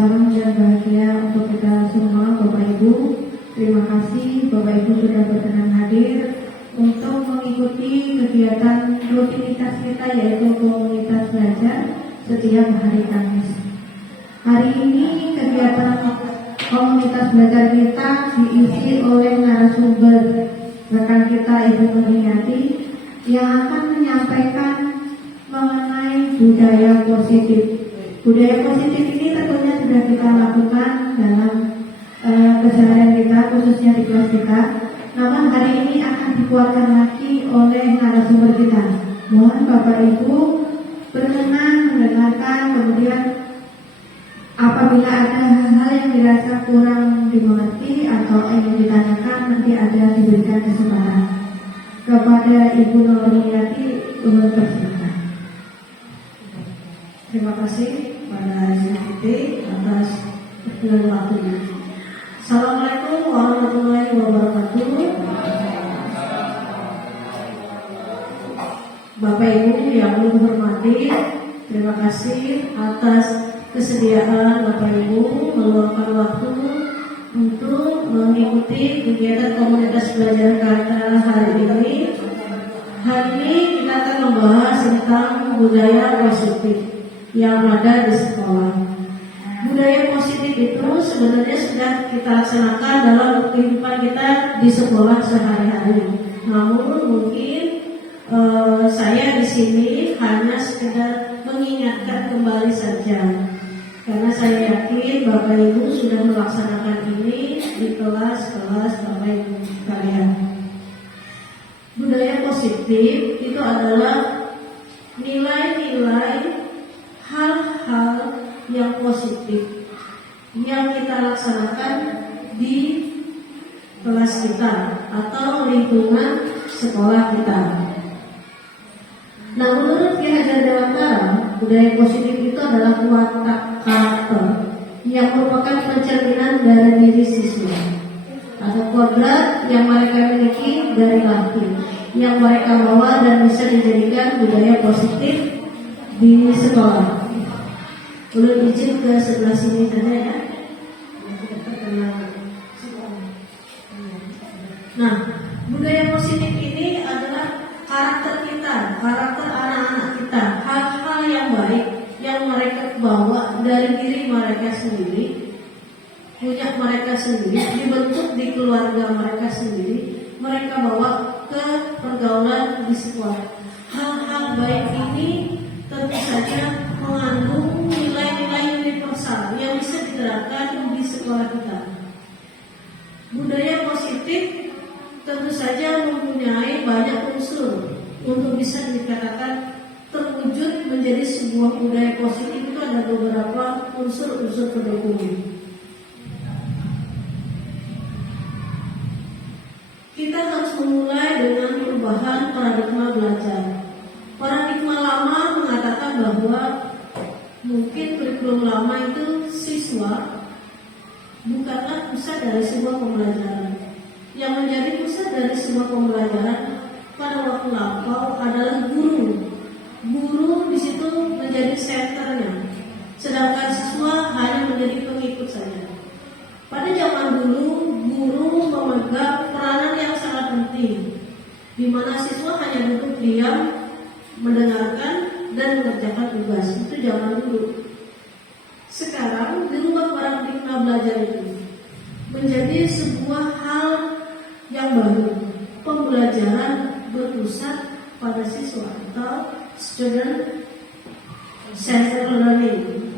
Salam dan bahagia untuk kita semua, Bapak Ibu. Terima kasih Bapak Ibu sudah berkenan hadir untuk mengikuti kegiatan rutinitas kita, yaitu komunitas belajar setiap hari Kamis. Hari ini kegiatan komunitas belajar kita diisi oleh narasumber rekan kita Ibu Nuriyati yang akan menyampaikan mengenai budaya positif. Budaya positif ini tentunya sudah kita lakukan dalam keseharian kita, khususnya di kelas kita. Namun hari ini akan dikuatkan lagi oleh narasumber kita. Mohon Bapak Ibu berkenan mendengarkan, kemudian apabila ada hal-hal yang dirasa kurang dimengerti atau ingin ditanyakan, nanti ada diberikan kesempatan. Kepada Ibu Nuriyati, ulun persilakan. Terima kasih pada Siti atas perkenan waktunya. Assalamualaikum warahmatullahi wabarakatuh. Bapak Ibu yang ulun hormati, terima kasih atas kesediaan Bapak Ibu meluangkan waktu untuk mengikuti kegiatan komunitas belajar kita hari ini. Hari ini kita akan membahas tentang budaya positif yang ada di sekolah. Budaya positif itu sebenarnya sudah kita laksanakan dalam kehidupan kita di sekolah sehari-hari. Namun mungkin saya di sini hanya sekedar mengingatkan kembali saja, karena saya yakin Bapak Ibu sudah melaksanakan ini di kelas-kelas Bapak Ibu sekalian. Budaya positif itu adalah nilai-nilai hal-hal yang positif yang kita laksanakan di kelas kita atau lingkungan sekolah kita. Nah, menurut Ki Hajar Dewantara, budaya positif itu adalah watak karakter yang merupakan pencerminan dari diri siswa atau kodrat yang mereka miliki dari lahir, yang mereka bawa dan bisa dijadikan budaya positif di sekolah. Ulun izin ke sebelah sini saja ya. Nah, budaya positif ini adalah karakter kita, karakter anak-anak kita, hal-hal yang baik yang mereka bawa dari diri mereka sendiri, punya mereka sendiri, dibentuk di keluarga mereka sendiri, mereka bawa ke pergaulan di sekolah. Hal-hal baik ini tentu saja mengandung nilai-nilai universal yang bisa diterapkan di sekolah kita. Budaya positif tentu saja mempunyai banyak unsur untuk bisa dikatakan terwujud menjadi sebuah budaya positif. Itu ada beberapa unsur-unsur pendukung. Kita harus memulai dengan perubahan paradigma belajar. Paradigma lama mengatakan bahwa mungkin kurikulum lama itu siswa bukanlah pusat dari sebuah pembelajaran. Yang menjadi pusat dari sebuah pembelajaran pada waktu lampau adalah guru. Guru di situ menjadi senternya, sedangkan siswa hanya menjadi pengikut saja. Pada zaman dulu, guru memegang peranan yang sangat penting, di mana siswa hanya duduk diam, mendengarkan dan mengerjakan tugas. Itu zaman dulu. Sekarang dirubah paradigma belajar itu menjadi sebuah hal yang baru. Pembelajaran berpusat pada siswa atau student centered learning.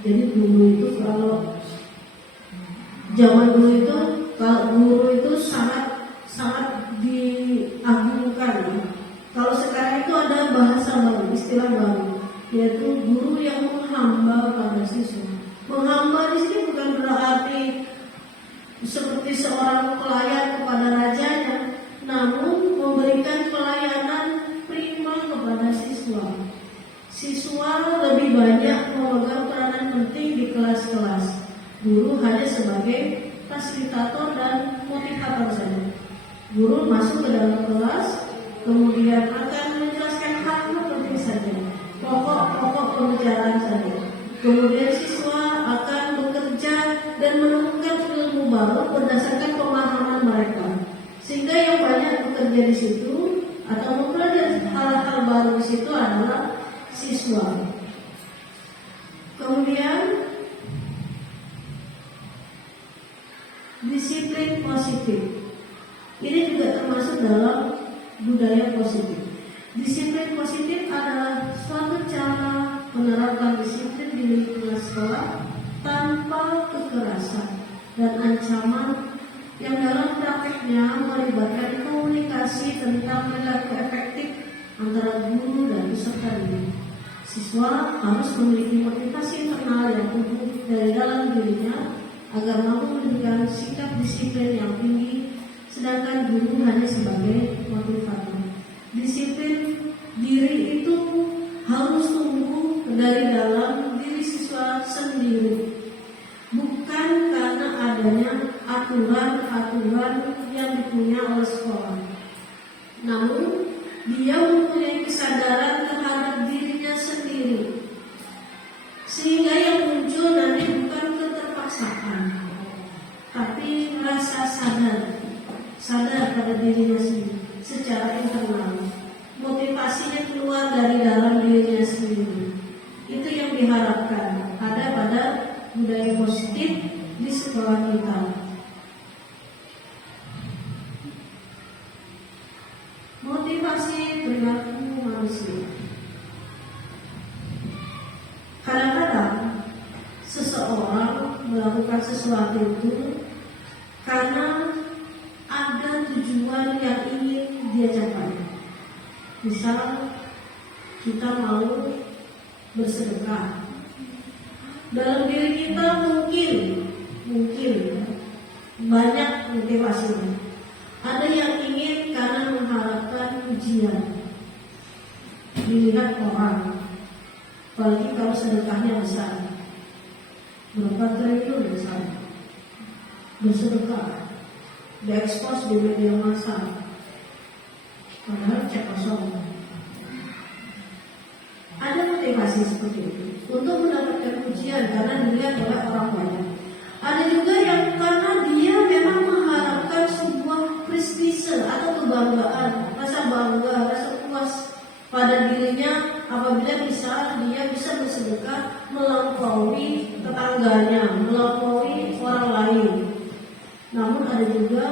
Jadi guru itu kalau zaman dulu itu, kalau guru itu sangat diagungkan. Kalau sekarang itu ada bahasa baru, istilah baru, yaitu guru yang menghamba pada siswa. Menghamba di sini bukan berarti seperti seorang pelayan kepada rajanya, namun memberikan pelayanan prima kepada siswa. Siswa lebih banyak memegang peranan penting di kelas-kelas. Guru hanya sebagai fasilitator dan motivator saja. Guru masuk ke dalam kelas, kemudian akan menjelaskan hal-hal penting saja, pokok-pokok pembicaraan saja. Kemudian siswa akan baru berdasarkan pemahaman mereka, sehingga yang banyak bekerja di situ atau mempelajari hal-hal baru di situ adalah siswa. Kemudian disiplin positif. Ini juga termasuk dalam budaya positif. Disiplin positif adalah suatu cara menerapkan disiplin di lingkungan sekolah tanpa kekerasan dan ancaman yang dalam prakteknya melibatkan komunikasi tentang perilaku efektif antara guru dan peserta didik. Siswa harus memiliki motivasi internal yang tumbuh dari dalam dirinya agar mampu menunjukkan sikap disiplin yang tinggi, sedangkan guru hanya sebagai motivator. Disiplin diri itu harus tumbuh dari dalam diri siswa sendiri, bukan karena adanya aturan-aturan yang dipunya oleh sekolah. Namun, dia mempunyai kesadaran terhadap dirinya sendiri, sehingga yang muncul nanti bukan keterpaksaan, tapi rasa sadar pada dirinya sendiri secara internal. Motivasinya keluar dari dalam dirinya sendiri. Itu yang diharapkan ada pada budaya positif di sekolah kita. Motivasi perilaku manusia. Kadang-kadang seseorang melakukan sesuatu itu karena ada tujuan yang ingin dia capai. Misal kita mau bersedekah. Dalam diri kita mungkin banyak motivasinya. Ada yang ingin karena mengharapkan pujian, dilihat orang, apalagi kalau sedekahnya besar, berapa triliun misalnya, bersedekah, diekspos di media massa, padahal cek kosong. Ada motivasi seperti itu untuk mendapatkan pujian karena dilihat oleh orang banyak. Ada juga yang karena dia memang mengharapkan sebuah prestise atau kebanggaan, rasa bangga, rasa puas pada dirinya apabila dia bisa bersedekah melampaui tetangganya, melampaui orang lain. Namun ada juga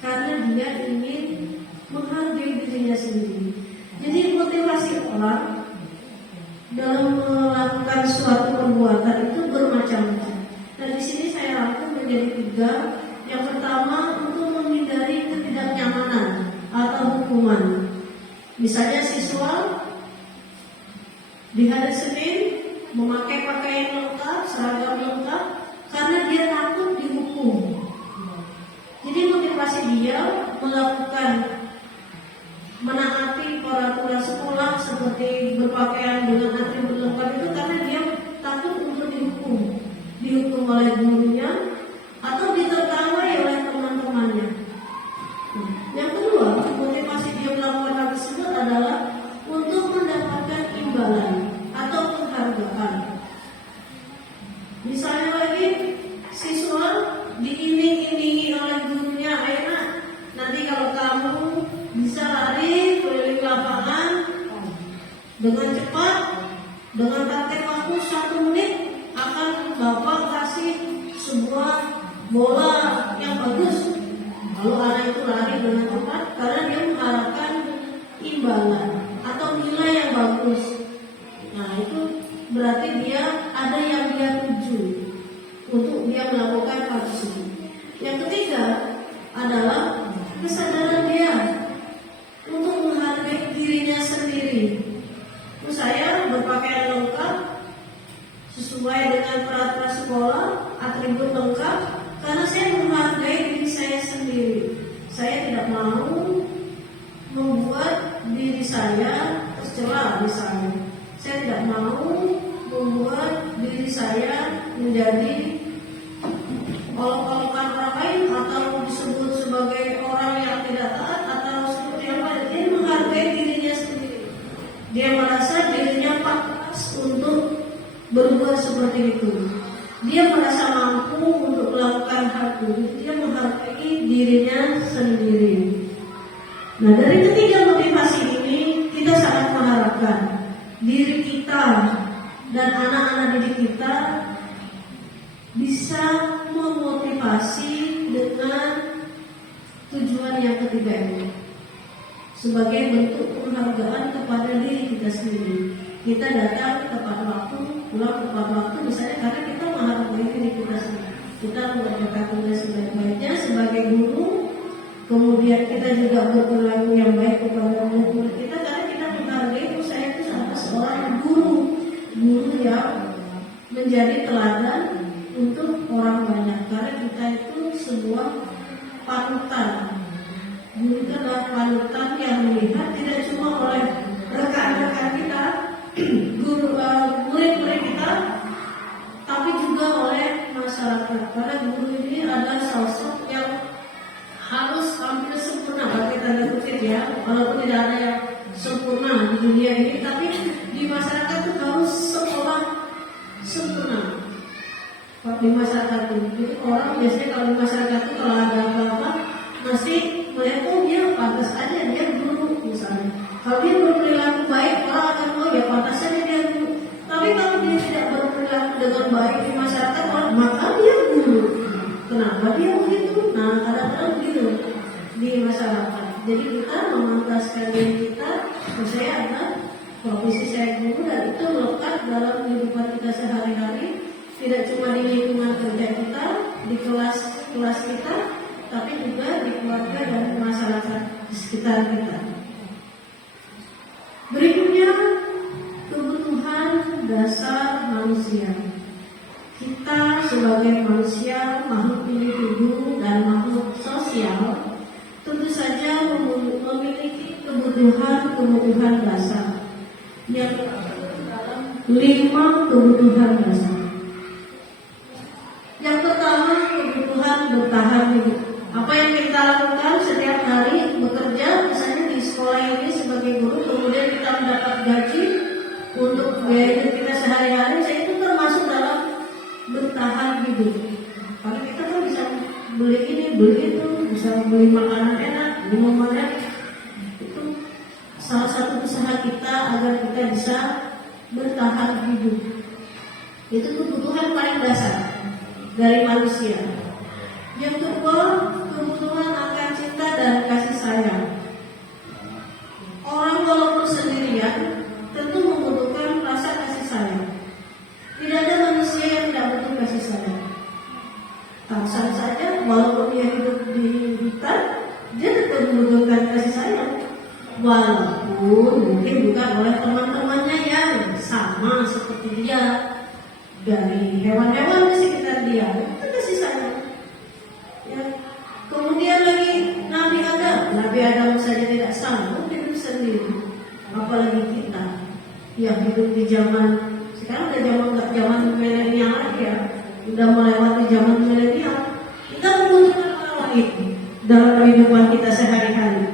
karena dia ingin menghargai dirinya sendiri. Jadi motivasi orang dalam melakukan suatu perbuatan itu bermacam-macam. Dan di sini saya rangkum menjadi 3. Yang pertama, untuk menghindari ketidaknyamanan atau hukuman. Misalnya siswa di hari Senin memakai pakaian lengkap, seragam lengkap, karena dia takut dihukum. Jadi motivasi dia melakukan menaati peraturan sekolah seperti berpakaian dengan atribut lengkap itu karena dia takut untuk dihukum oleh gurunya atau ditertawai oleh teman-temannya. Yang kedua, motivasi dia melakukan hal tersebut adalah untuk mendapatkan imbalan atau penghargaan. Misalnya lagi siswa diiming-imingi oleh gurunya, "Ayo nanti kalau kamu bisa lari keliling lapangan dengan cepat, dengan target waktu 1 menit, akan Bapak kasih sebuah bola yang bagus." Lalu anak itu lari dengan cepat karena dia mengharapkan imbalan atau nilai yang bagus. Nah, itu berarti dia ada yang dia tuju untuk dia melakukan hal tersebut. Yang ketiga adalah kesadaran dia untuk menghargai dirinya sendiri. Saya berpakaian lengkap sesuai dengan peraturan sekolah, atribut lengkap, karena saya menghargai diri saya sendiri. Saya tidak mau membuat diri saya tercela misalnya. Saya tidak mau membuat diri saya menjadi olok-olokan orang lain atau disebut sebagai orang yang tidak taat atau seperti apa. Dia menghargai dirinya sendiri. Dia merasa dirinya pantas untuk berbuat seperti itu. Dia merasa mampu untuk melakukan hal itu. Dia menghargai dirinya sendiri. Nah, dari ketiga motivasi ini kita sangat mengharapkan diri kita dan anak-anak didik kita bisa memotivasi dengan tujuan yang ketiga ini sebagai bentuk penghargaan kepada diri kita sendiri. Kita datang tepat waktu, pulang tepat waktu, misalnya karena kita menghargai diri kita sendiri. Kita mengerjakan tugas sebaik-baiknya sebagai guru, kemudian kita juga berperilaku yang baik kepada murid-murid kita karena kita menghargai saya itu sama seorang guru yang menjadi teladan untuk orang banyak karena kita itu sebuah panutan. Guru itu adalah panutan yang melihat tidak cuma oleh rekan-rekan kita, murid-murid kita, tapi juga oleh masyarakat. Karena guru ini adalah sosok yang harus tampil sempurna, bagi tanda kutip ya, walaupun tidak ada yang sempurna di dunia ini, tapi di masyarakat itu harus seolah sempurna. Di masyarakat itu, jadi orang biasanya kalau di masyarakat itu kalau ada apa-apa, mesti melihat oh dia pantas aja dia guru misalnya. Kalau dia berperilaku baik, orang akan oh ya pantas aja dia guru. Tapi kalau dia tidak berperilaku dengan baik di masyarakat, maka dia guru. Kenapa dia begitu? Nah, kadang-kadang begitu di masyarakat. Jadi kita memantaskan diri kita, saya adalah profesi saya guru dan itu melekat dalam kehidupan kita sehari-hari. Tidak cuma di lingkungan kerja kita, di kelas kita, tapi juga di keluarga dan masyarakat di sekitar kita. Berikutnya, kebutuhan dasar manusia. Kita sebagai manusia, makhluk individu dan makhluk sosial, tentu saja memiliki kebutuhan dasar yang dalam 5 kebutuhan dasar. Yang pertama, kebutuhan bertahan hidup. Apa yang kita lakukan setiap hari bekerja, misalnya di sekolah ini sebagai guru, kemudian kita mendapat gaji untuk biaya hidup kita sehari-hari, saya itu termasuk dalam bertahan hidup. Karena kita kan bisa beli ini, beli itu, bisa beli makanan enak, minuman enak. Itu salah satu usaha kita agar kita bisa bertahan hidup. Itu kebutuhan paling dasar dari manusia. Yang kedua, kebutuhan akan cinta dan kasih sayang. Orang walaupun sendirian tentu membutuhkan rasa kasih sayang. Tidak ada manusia yang tidak butuh kasih sayang. Tarzan saja walaupun dia hidup di hutan, dia tetap membutuhkan kasih sayang. Walaupun mungkin bukan oleh teman-temannya yang sama seperti dia. Dari hewan-hewan di sekitar dia, itu kasih sayang. Ya. Kemudian lagi Nabi Adam saja tidak sanggup hidup sendiri, apalagi kita yang hidup di zaman sekarang udah zaman milenial lagi ya, udah melewati zaman milenial. Kita membutuhkan orang itu dalam kehidupan kita sehari-hari.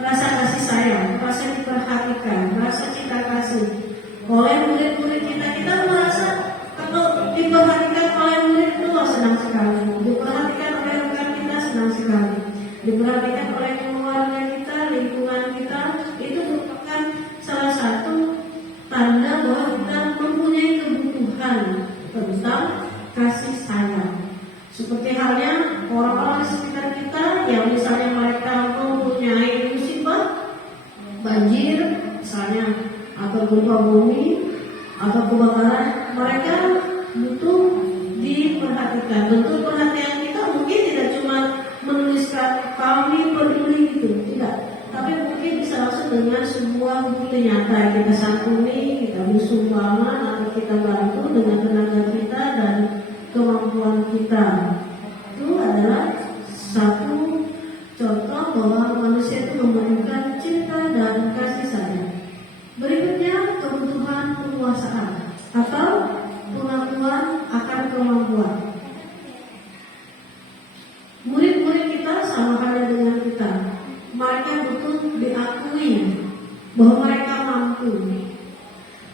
Rasa kasih sayang, rasa diperhatikan, rasa cinta kasih oleh murid-murid kita. Kita merasa kalau diperhatikan oleh murid itu senang sekali, diperhatikan oleh rekan kita senang sekali, diperhatikan oleh keluarga kita, lingkungan kita, itu merupakan salah satu tanda bahwa kita mempunyai kebutuhan tentang kasih sayang. Seperti halnya orang-orang di sekitar kita yang misalnya mereka mempunyai musibah, banjir misalnya, atau gempa bumi, atau kebakaran, mereka butuh diperhatikan. Bentuk perhatian kita mungkin tidak cuma menuliskan kami peduli gitu, tidak. Tapi mungkin bisa langsung dengan sebuah bukti nyata yang kita santuni, kita bersumbangan atau kita bantu dengan tenaga kita dan kemampuan kita. Itu adalah satu contoh bahwa manusia itu membutuhkan cinta dan kasih sayang. Berikutnya, kebutuhan penguasaan atau pengakuan akan kemampuan. Murid-murid kita sama halnya dengan kita. Mereka butuh diakui bahwa mereka mampu.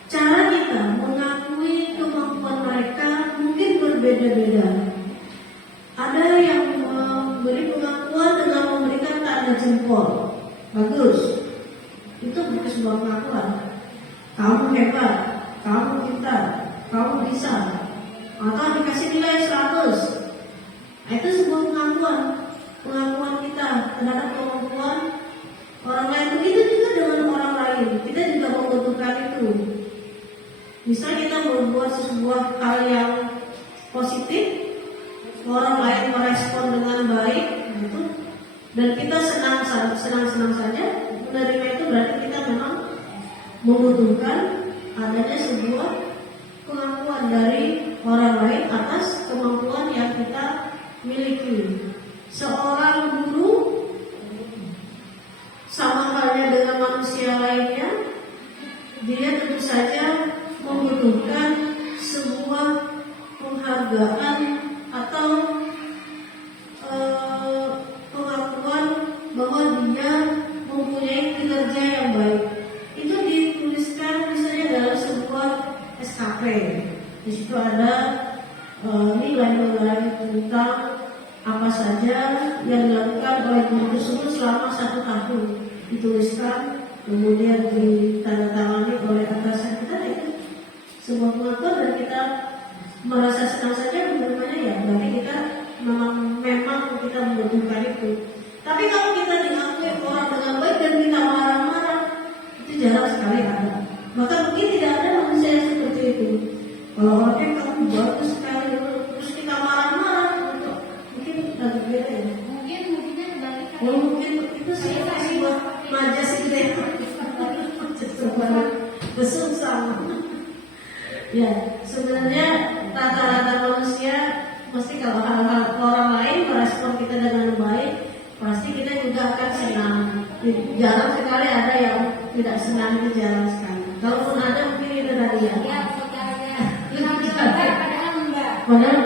Cara kita mengakui kemampuan mereka mungkin berbeda berbeda-beda. Ada yang memberi pengakuan dengan memberikan tanda jempol. Bagus. Itu bukan sebuah pengakuan. Kamu hebat, kamu pintar, kamu bisa. Atau dikasih nilai 100. Itu sebuah pengakuan kita terhadap kemampuan orang lain. Begitu juga dengan orang lain. Kita juga membutuhkan itu. Misal kita membuat sebuah hal yang positif, orang lain merespon dengan baik, gitu, dan kita senang-senang saja menerima itu, berarti kita memang membutuhkan adanya sebuah pengakuan dari orang lain atas kemampuan yang kita miliki. Seorang guru sama halnya dengan manusia lainnya, dia tentu saja membutuhkan sebuah penghargaan atau pengakuan bahwa dia mempunyai kinerja yang baik. Itu dituliskan misalnya dalam sebuah SKP. Di situ ada nilai-nilai tentang apa saja yang dilakukan oleh guru tersebut selama 1 tahun. Dituliskan, kemudian ditandatangani oleh atasan kita. Itu sebuah pengakuan dan kita merasa senang saja menerimanya, ya berarti kita memang kita membutuhkan itu. Tapi kalau kita diakui orang dengan baik dan kita marah-marah, itu jarang sekali ada. Bahkan mungkin tidak ada manusia yang seperti itu. Kalau orangnya kamu bagus sekali, terus kita marah-marah, mungkin lagi beda ya. Mungkinnya kebalikan. Oh, mungkin itu sih sebuah majas itu deh. Bersungsang. Ya, sebenarnya rata-rata manusia pasti kalau hal-hal orang lain merespon kita dengan baik, pasti kita juga akan senang. Jarang sekali ada yang tidak senang, itu jarang sekali. Kalaupun ada mungkin itu dari ya. Ya, saudaranya. Padahal enggak. Padahal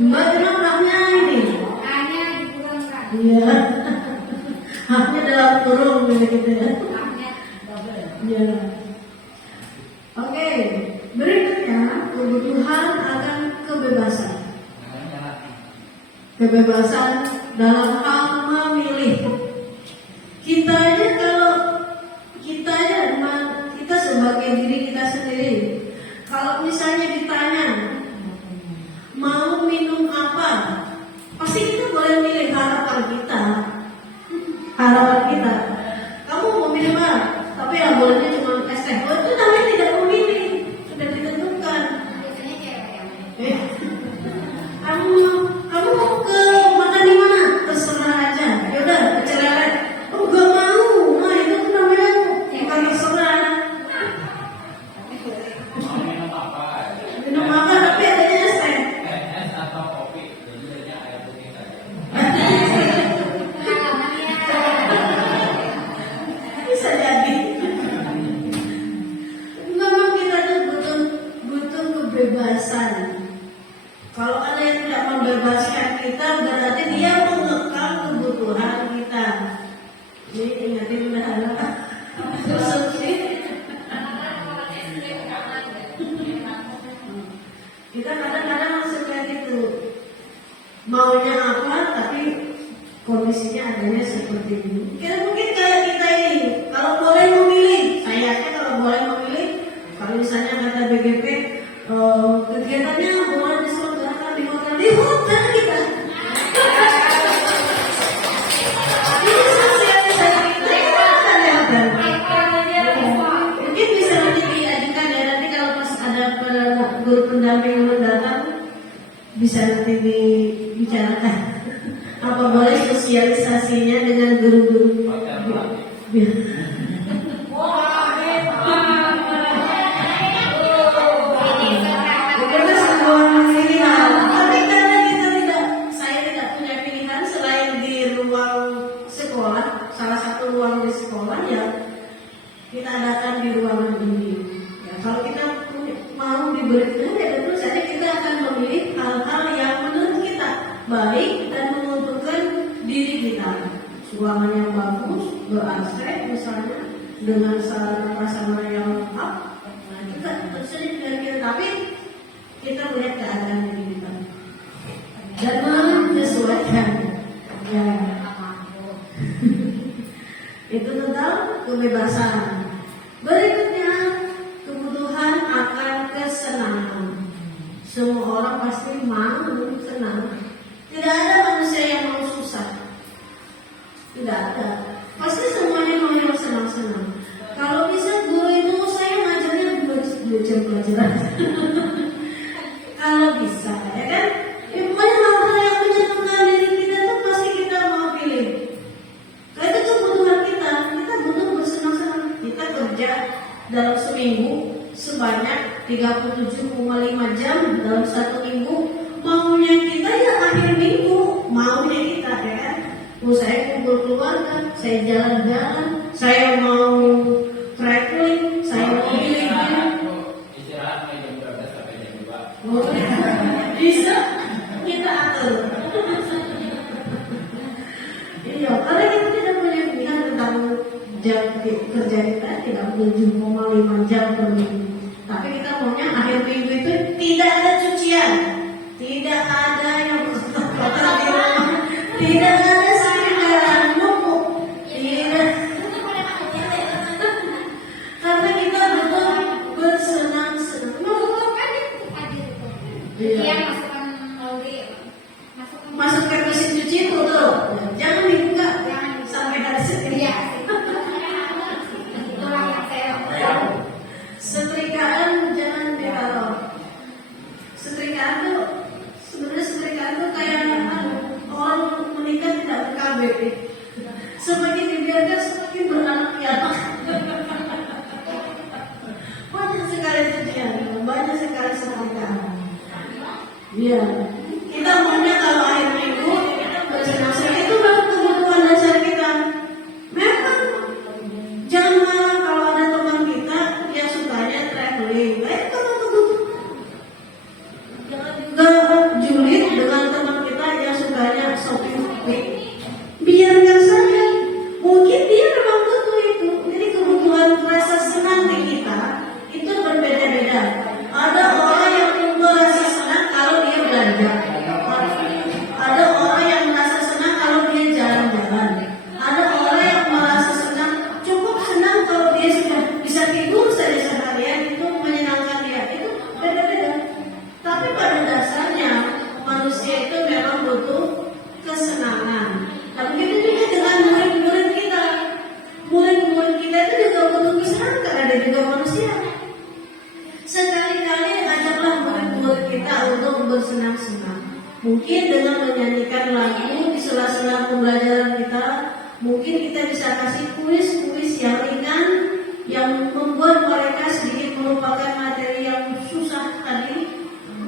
Mbak kenapa haknya ini? Hanya dikurangkan. Iya. Haknya dalam kurung begitu ya. Haknya double. Iya. Oke, berikutnya kebutuhan akan kebebasan. Kebebasan dalam hal memilih. Kita sebagai diri kita sendiri, kalau misalnya ditanya mau minum apa, pasti kita boleh milih harapan kita. Kamu mau minum apa? Tapi yang bolehnya cuma es teh. Oh, itu namanya tidak memilih, sudah ditentukan. Biasanya cewek yang Kamu mau ke makan di mana? Terserah aja. Ya udah, pecel lele. Oh, gak mau. Nah, itu tuh namanya bukan terserah. Minum apa? Tapi adanya es teh. Bisa jadi. Memang kita tuh butuh kebebasan. Kalau ada yang tidak membebaskan kita, berarti dia mengekang kebutuhan kita. Ini ingatin bendahara. Konsumsi. Kita kadang-kadang seperti itu. Maunya apa, tapi kondisinya adanya seperti ini. Mungkin kayak kita ini, kalau boleh memilih, saya yakin kalau boleh memilih, kalau misalnya kata BGP, kegiatannya boleh diselenggarakan di hotel kita. Ini sosialisasi kita akan di hotel. Mungkin bisa nanti diajukan ya, nanti kalau pas ada guru pendamping mendatang, bisa nanti dibicarakan apa boleh sosialisasinya dengan guru-guru. Itu sebuah pilihan. Tapi karena saya tidak punya pilihan selain di ruang sekolah, salah satu ruang di sekolah ya kita adakan di ruangan ini. Ya, kalau kita mau diberi pilihan, ya tentu saja kita akan memilih hal-hal yang menurut kita baik dan menguntungkan diri kita. Ruangan yang bagus, ber-AC misalnya, dengan sarana prasarana yang lengkap. Nah, kita tentu saja pilih. Tapi kita melihat keadaan diri kita dan menyesuaikan. Ya, itu tentang kebebasan. Berikutnya, kebutuhan akan kesenangan. Semua orang pasti mau senang. Tidak ada manusia yang mau susah. Tidak ada. Pasti semuanya mau yang senang-senang. Kalau bisa guru itu saya ngajarnya 2 jam pelajaran. Kalau bisa, ya kan? Pokoknya hal-hal yang menyenangkan diri kita itu pasti kita mau pilih. Karena itu kebutuhan kita. Kita butuh bersenang-senang. Kita kerja dalam seminggu sebanyak 37,5 jam dalam 1 minggu. Maunya kita ya akhir minggu, maunya kita, ya kan? Mau saya kumpul keluarga, saya jalan-jalan, saya mau traveling, saya mau pilih. Istirahat jam 12 sampai jam 2. Bisa kita atur. Iya, karena kita tidak punya pilihan tentang jam kerja kita, tidak 7,5 jam per minggu. Tapi kita maunya akhir minggu itu tidak ada cucian, tidak ada yang kotor di rumah, tidak ada sekalian numpuk, tidak. Karena kita butuh bersenang-senang. Kan itu tadi itu. Iya. Dia masukkan laundry, masukkan Masuk ke mesin cuci itu tuh, jangan dibuka, Jangan. sampai dari sini. Iya. Itulah yang saya Setrikaan jangan ditaruh. Setrikaan tuh sebenarnya setrikaan tuh kayak orang menikah tidak berKB. Semakin dibiarkan semakin beranak pianak. Banyak sekali cucian, banyak sekali setrikaan. Iya, kita maunya kalau akhir minggu bersenang-senang itu baru kebutuhan dasar kita. Memang jangan marah kalau ada teman kita yang sukanya traveling. Nah, itu kan kebutuhan. Jangan juga julid dengan teman kita yang sukanya shopping. Biarkan saja. Mungkin dia memang butuh itu. Jadi kebutuhan rasa senang di kita itu berbeda-beda. Ada orang yang merasa senang kalau dia belanja. Ada orang yang merasa senang kalau dia jalan-jalan. Ada orang yang merasa senang, cukup senang kalau dia sudah bisa tidur saja seharian, itu menyenangkan dia. Itu beda-beda. Tapi pada dasarnya manusia itu memang butuh kesenangan. Nah, begitu juga dengan murid-murid kita. Murid-murid kita itu juga butuh kesenangan karena dia juga manusia. Sekali-kali ajaklah murid-murid kita untuk bersenang-senang. Mungkin dengan menyanyikan lagu di sela-sela pembelajaran kita, mungkin kita bisa kasih kuis-kuis yang ringan yang membuat mereka sedikit melupakan materi yang susah tadi.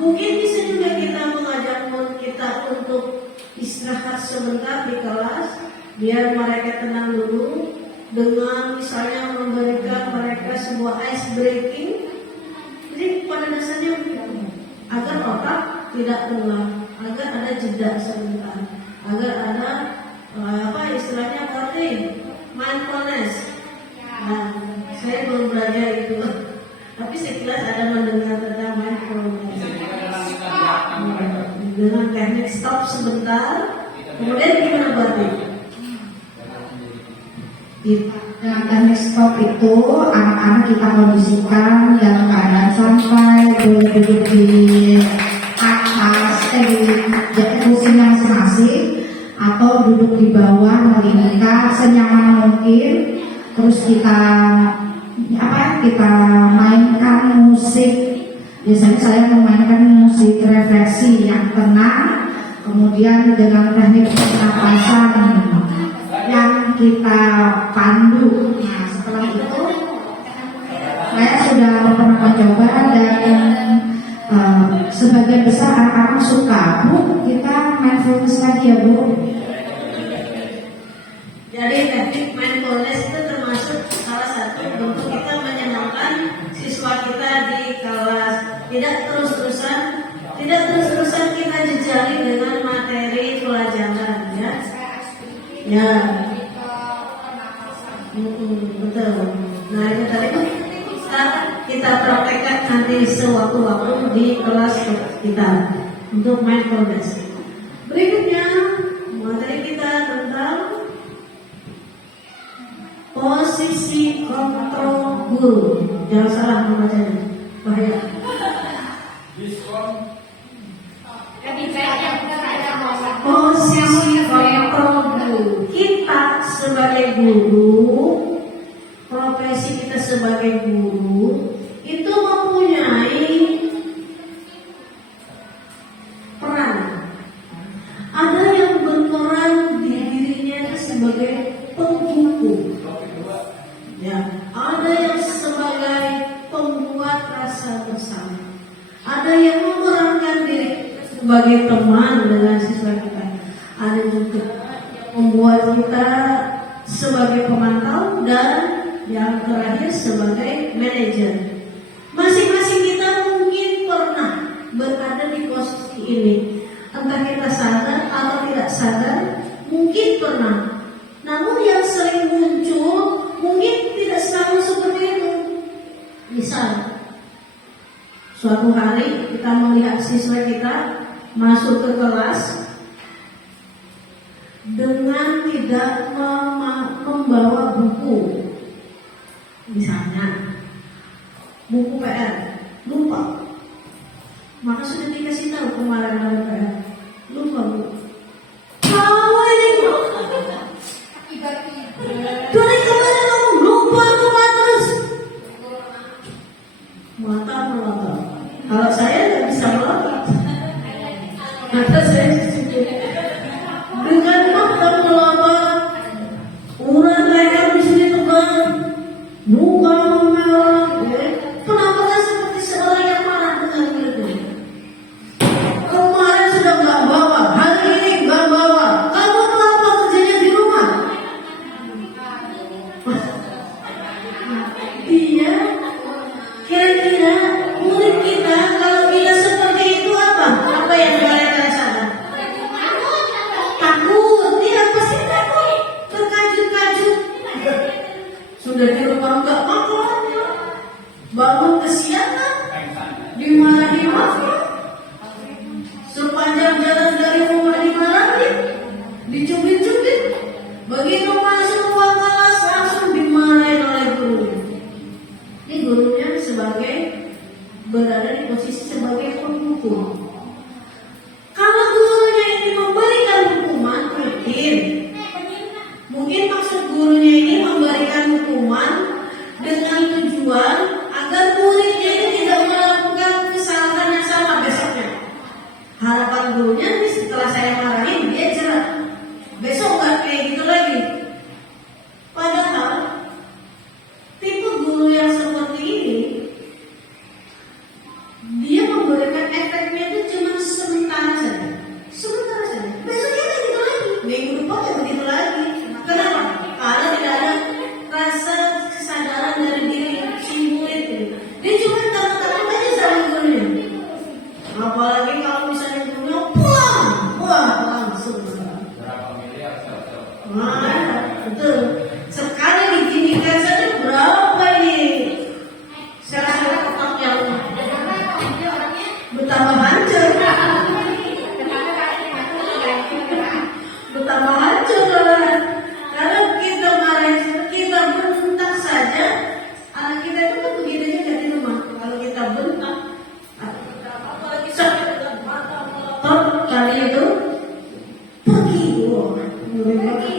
Mungkin bisa juga kita mengajak murid kita untuk istirahat sebentar di kelas, biar mereka tenang dulu dengan misalnya memberikan mereka sebuah ice breaking. Jadi pada dasarnya agar otak tidak pulang, agar ada jeda sebentar, agar ada istilahnya mindfulness. Nah, saya belum belajar itu, tapi sekilas ada mendengar tentang mindfulness. Dengan teknik stop sebentar, kemudian gimana berarti? Dengan teknik stop itu anak-anak kita kondisikan dalam keadaan santai, boleh duduk di atas di kursinya masing-masing atau duduk di bawah melingkar senyaman mungkin. Terus kita mainkan musik. Biasanya saya memainkan musik refleksi yang tenang, kemudian dengan teknik pernapasan yang kita pandu. Nah, setelah itu saya sudah pernah mencoba dan sebagian besar anak-anak suka. Bu, kita mindfulness lagi ya, Bu. Jadi teknik mindfulness itu termasuk salah satu bentuk kita menyenangkan siswa kita di kelas. Tidak terus-terusan kita jejali dengan materi pelajaran, ya. Ya. Betul. Nah, itu tadi kita praktekkan nanti sewaktu-waktu di kelas kita untuk mindfulness. Berikutnya materi kita tentang posisi kontrol guru. Jangan salah membacanya, bahaya. Lebih baik yang kita ada masalah. Posisi kontrol guru. Kita sebagai guru, profesi kita sebagai guru itu mempunyai peran. Ada yang berperan di dirinya itu sebagai penghukum, ya. Ada yang sebagai pembuat rasa bersama. Ada yang memerankan diri sebagai teman dengan siswa kita. Ada juga yang membuat kita sebagai pemantau dan yang terakhir sebagai manajer. Masing-masing kita mungkin pernah berada di posisi ini. Entah kita sadar atau tidak sadar, mungkin pernah. Namun yang sering muncul mungkin tidak selalu seperti itu. Misal, suatu hari kita melihat siswa kita masuk ke kelas dengan tidak membawa buku. Misalnya buku PR, lupa. Maka sudah dikasih tahu kemarin oleh PR, lupa bu. Kamu ini dari kemarin kamu lupa terus. Mata melotot. Kalau saya tidak bisa melotot. Mata saya dengan mata melotot. Urat leher di sini tebal. Muka memerah, kenapa kan seperti seorang yang marah dengan itu? Kemarin sudah nggak bawa, hari ini nggak bawa. Kamu kenapa kerjanya di rumah? Iya, kira-kira murid kita kalau bila seperti itu apa? Apa yang kalian rasakan? Takut, dia pasti takut, terkajut-kajut. Sudah di rumah nggak makan, bangun kesiangan, dimarahi makan, sepanjang jalan dari rumah dimarahi, dicubit-cubit, begitu masuk ruang kelas langsung dimarahi oleh guru. Ini gurunya sebagai berada di posisi sebagai penghukum. Kalau gurunya ini memberikan hukuman, mungkin maksud gurunya ini memberikan hukuman dengan tujuan agar muridnya ini tidak melakukan kesalahan yang sama besoknya. Harapan gurunya ini setelah saya marahin dia cerah, besok nggak kayak gitu lagi. Padahal tipe guru yang seperti ini dia memberikan efeknya itu cuma sementara saja, sementara saja. Besoknya kayak gitu lagi, minggu depan ya begitu lagi. Kenapa? Karena tidak ada rasa kesadaran dari diri si murid itu. Dia cuma takut-takut aja sama gurunya. Apalagi kalau misalnya gurunya wah langsung. Berapa miliar satu? Nah, betul. Sekali diginikan saja berapa ini? Sel-sel otak yang betapa hancur. Betapa hancur kalau kita marah, kita bentak saja, anak kita itu kan begitu juga di rumah. Kalau kita bentak, apalagi sakit mata melotot, kali itu pergi, pergi.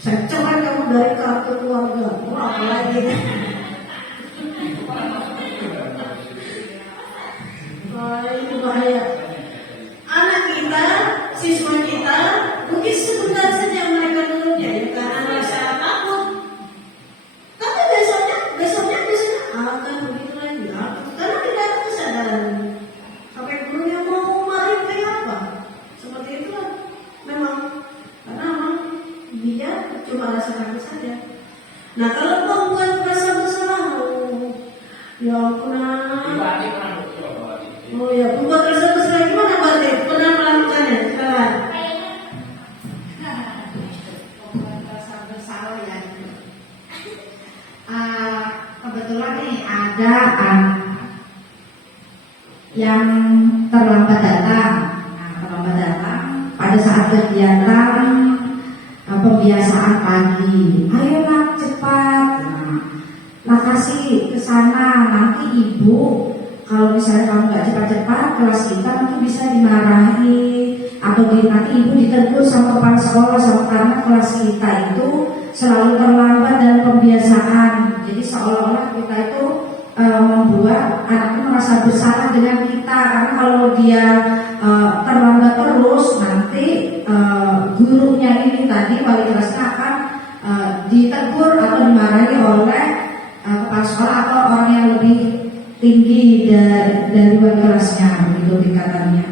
Saya coba kamu dari kartu keluarga, wah apalagi. Itu bahaya. Anak kita, siswa kita, mungkin sebentar saja mereka turunnya ya karena merasa takut. Tapi besoknya akan begitu lagi ya. Karena tidak ada kesadaran. Sampai gurunya mau marahin kayak apa? Seperti itu memang karena dia cuma rasa takut saja. Nah kalau membuat rasa bersalah, ya ampun. Oh ya, membuat rasa bersalah gimana berarti? Pernah melakukannya sekarang? Kebetulan nih ada kebiasaan yang terlambat datang. Nah, terlambat datang pada saat kegiatan pembiasaan pagi. Ayolah cepat. Nah, kasih ke sana, nanti ibu kalau misalnya kamu nggak cepat-cepat kelas kita mungkin bisa dimarahi atau nanti ibu ditegur sama kepala sekolah karena kelas kita itu selalu terlambat dalam pembiasaan. Jadi seolah-olah kita itu membuat anaknya merasa bersalah dengan kita, karena kalau dia terlambat terus nanti gurunya ini tadi wali kelasnya akan ditegur atau dimarahi oleh kepala sekolah atau orang yang lebih tinggi dari wali kelasnya, begitu tingkatannya.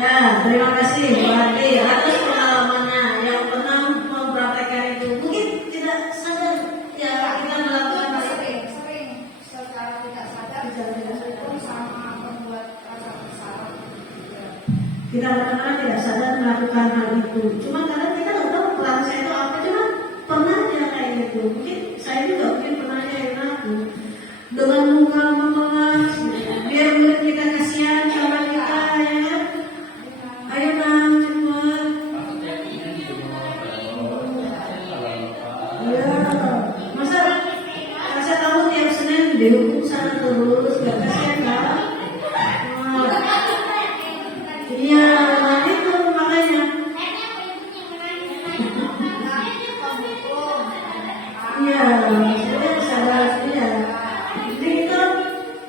Ya, terima kasih Pak Ade atas pengalamannya yang pernah mempraktekkan itu. Mungkin tidak sadar ya kita melakukan sering secara tidak sadar itu sama membuat rasa bersalah. kita benar-benar tidak sadar melakukan hal itu. Cuma kadang kita nggak tahu peran saya itu apa, cuma pernah aja kayak gitu. Mungkin saya juga pernah aja yang aku dengan muka mengelas, biar murid kita kasihan sama kita ya kan. Ayo nang cepet. Ya, masa kamu tiap Senin dihukum sana terus, gak kasihan kan? Iya, nah itu makanya. Iya, saya sadar ya. Jadi kita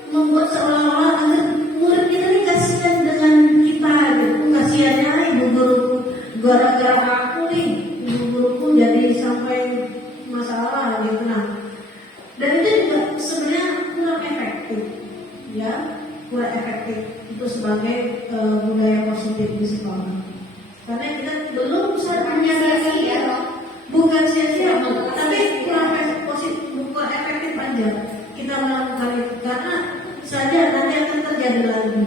membuat seolah-olah agar murid kita ini kasihan dengan kita gitu. Kasihannya ibu guruku gara-gara aku nih, ibu guruku jadi sampai masalah gitu. Nah, dan itu juga sebenarnya kurang efektif, ya, kurang efektif itu sebagai budaya positif di sekolah. Karena kita belum punya sia-sia, bukan sia-sia, tapi kurang positif, bukan efektif aja kita melakukan itu. Karena saja nanti akan terjadi lagi.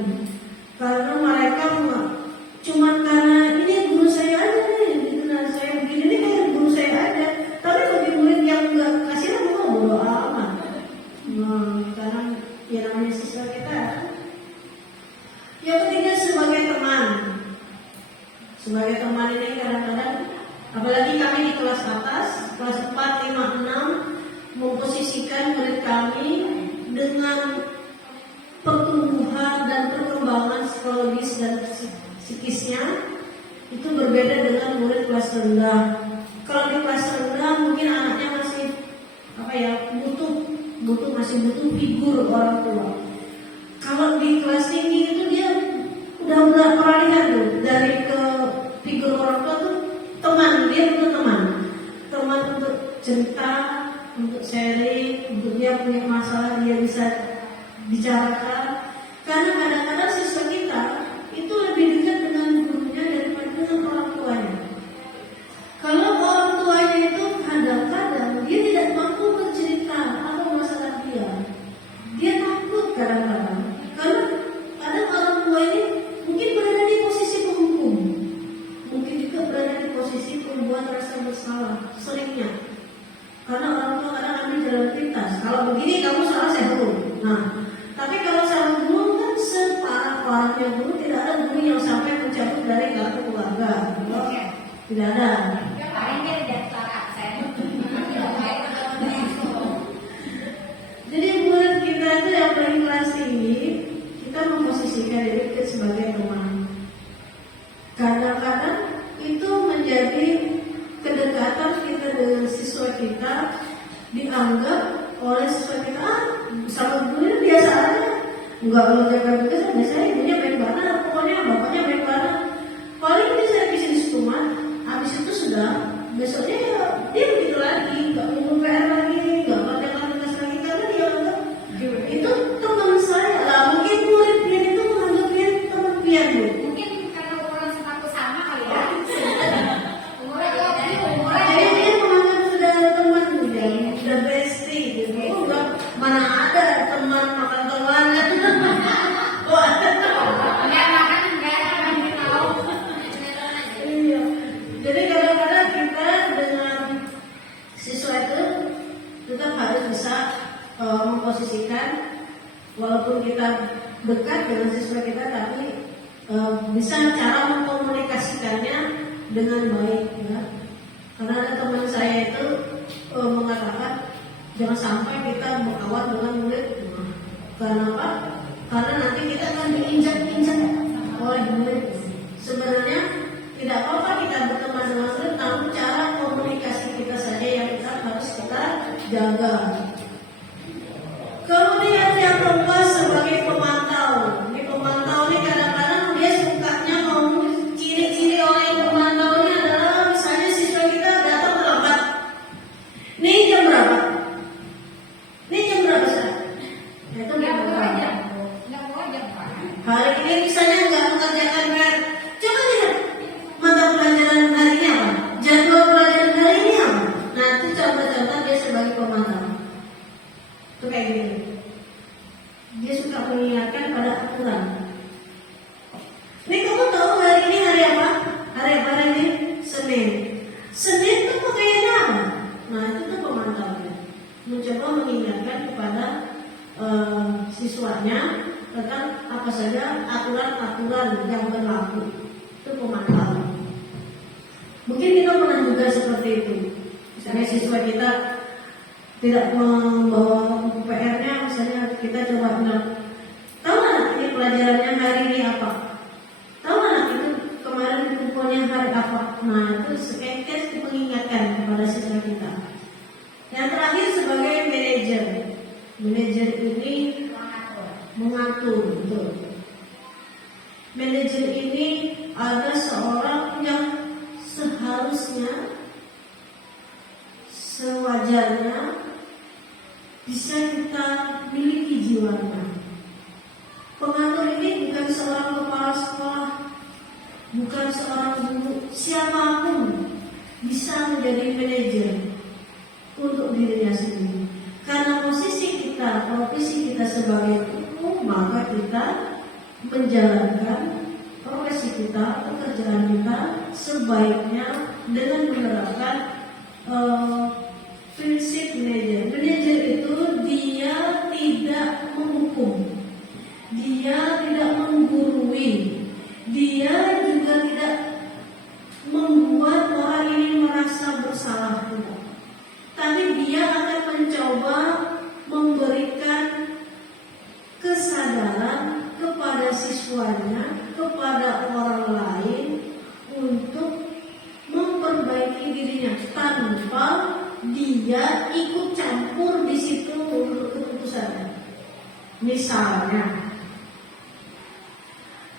Karena mereka cuma karena ini guru saya aja nih, gitu, nah saya begini nih kayak guru saya aja. Tapi bagi murid yang nggak kasih aku bodo amat. Nah, sekarang ya namanya siswa kita. Yang ketiga sebagai teman. Sebagai teman ini kadang-kadang, apalagi kami di kelas atas, kelas 4, 5, 6, memposisikan murid kami dengan pertumbuhan dan perkembangan psikologis dan psikisnya itu berbeda dengan murid kelas rendah. Kalau di kelas rendah mungkin anaknya masih masih butuh figur orang tua. Kalau di kelas tinggi itu dia udah pernah lihat tuh dari ke figur orang tua tuh teman, dia butuh teman untuk cerita, untuk sharing, untuk dia punya masalah dia bisa bicarakan. Karena kadang-kadang siswa kita itu lebih dekat dengan gurunya daripada dengan orang tuanya. Kalau orang tuanya itu kadang-kadang dia tidak mampu bercerita apa masalah dia takut kadang-kadang. Karena kadang orang tua ini mungkin berada di posisi penghukum, mungkin juga berada di posisi pembuat rasa bersalah seringnya. Karena orang tua kadang ambil jalan pintas. Kalau begini kamu salah, saya hukum. Nah, tapi kalau salah guru kan separah-parahnya guru, tidak ada guru yang sampai mencabut dari kartu keluarga. Tidak ada. Yang paling dia tidak salah saya. Jadi buat kita itu yang paling kelas tinggi, kita memposisikan diri sebagai teman. Kadang-kadang itu menjadi kedekatan kita dengan siswa kita, dianggap oleh siswa kita sama gurunya biasa aja, nggak mengerjakan tugas, biasanya ibunya baik banget, pokoknya bapaknya baik banget. Paling ini saya bisa di rumah, habis itu sudah besoknya ya dia begitu lagi, nggak mau PR lagi, nggak mengerjakan tugas lagi, karena dia anggap itu teman saya lah. Mungkin murid dia itu menganggap dia teman dia dulu. Mungkin karena umuran aku sama kali ya. Umurnya Jadi dia menganggap sudah teman dia, sudah bestie gitu. Oh, enggak, mana ada teman makan teman. Wah, bisa memposisikan walaupun kita dekat dengan siswa kita, tapi bisa cara mengkomunikasikannya dengan baik ya. Karena ada teman saya itu mengatakan jangan sampai kita berkawan dengan murid. Kenapa? Karena nanti kita akan diinjak-injak oleh murid. Sebenarnya tidak apa-apa kita berteman dengan murid, namun cara komunikasi kita saja yang harus kita jaga. Kemudian yang keempat sebagai pemantau. Ini pemantau ini kadang-kadang dia sukanya ngomong ciri-ciri orang yang pemantau ini adalah misalnya siswa kita datang terlambat. Nih jam berapa? Nih jam berapa sih? Itu Nggak berapa? boleh Pak. Hari ini misalnya nggak mengerjakan PR. Coba lihat mata pelajaran hari ini apa? Jadwal pelajaran hari ini apa? Nah itu contoh-contoh dia sebagai pemantau. Itu kayak gini. Dia suka mengingatkan pada aturan. Nih kamu tahu hari ini hari apa? Hari apa hari ini? Senin. Senin itu pakaiannya apa? Nah itu tuh pemantaunya. Mencoba mengingatkan kepada siswanya tentang apa saja aturan-aturan yang berlaku. Itu pemantau. Mungkin kita pernah juga seperti itu. Misalnya siswa kita tidak membawa PR-nya, misalnya kita coba bilang, tahu nggak ini pelajarannya hari ini apa? Tahu nggak itu kemarin kumpulnya hari apa? Nah itu sekaligus mengingatkan kepada siswa kita. Yang terakhir sebagai manajer. Manajer ini mengatur, betul. Manajer ini ada seorang yang seharusnya sewajarnya bisa kita miliki jiwanya. Pengatur ini bukan seorang kepala sekolah, bukan seorang guru, siapapun bisa menjadi manajer untuk dirinya sendiri. Karena profesi kita sebagai guru, maka kita menjalankan profesi kita, pekerjaan kita sebaiknya dengan menerapkan prinsip manajer. Manajer itu dia tidak menghukum, dia tidak menggurui, dia juga tidak membuat orang ini merasa bersalah, tapi dia akan mencoba memberikan kesadaran kepada siswanya, kepada orang lain untuk memperbaiki dirinya tanpa dia ikut campur di situ untuk keputusannya. Misalnya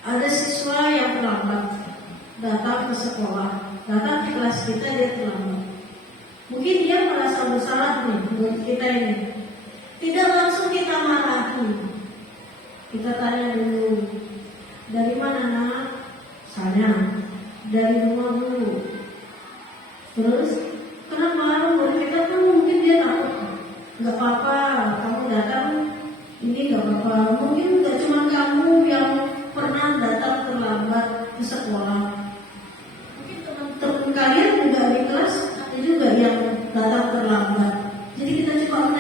ada siswa yang terlambat datang ke sekolah, datang ke kelas kita, dia terlambat. Mungkin dia merasa bersalah nih buat kita ini. Tidak langsung kita marahi. Kita tanya dulu, dari mana nak? Saya dari rumah dulu. Terus kenapa murid kita kan mungkin dia takut. Gak apa-apa, kamu datang ini gak apa-apa. Mungkin gak cuma kamu yang pernah datang terlambat ke sekolah. Mungkin teman-teman kalian juga di kelas ada juga yang datang terlambat. Jadi kita coba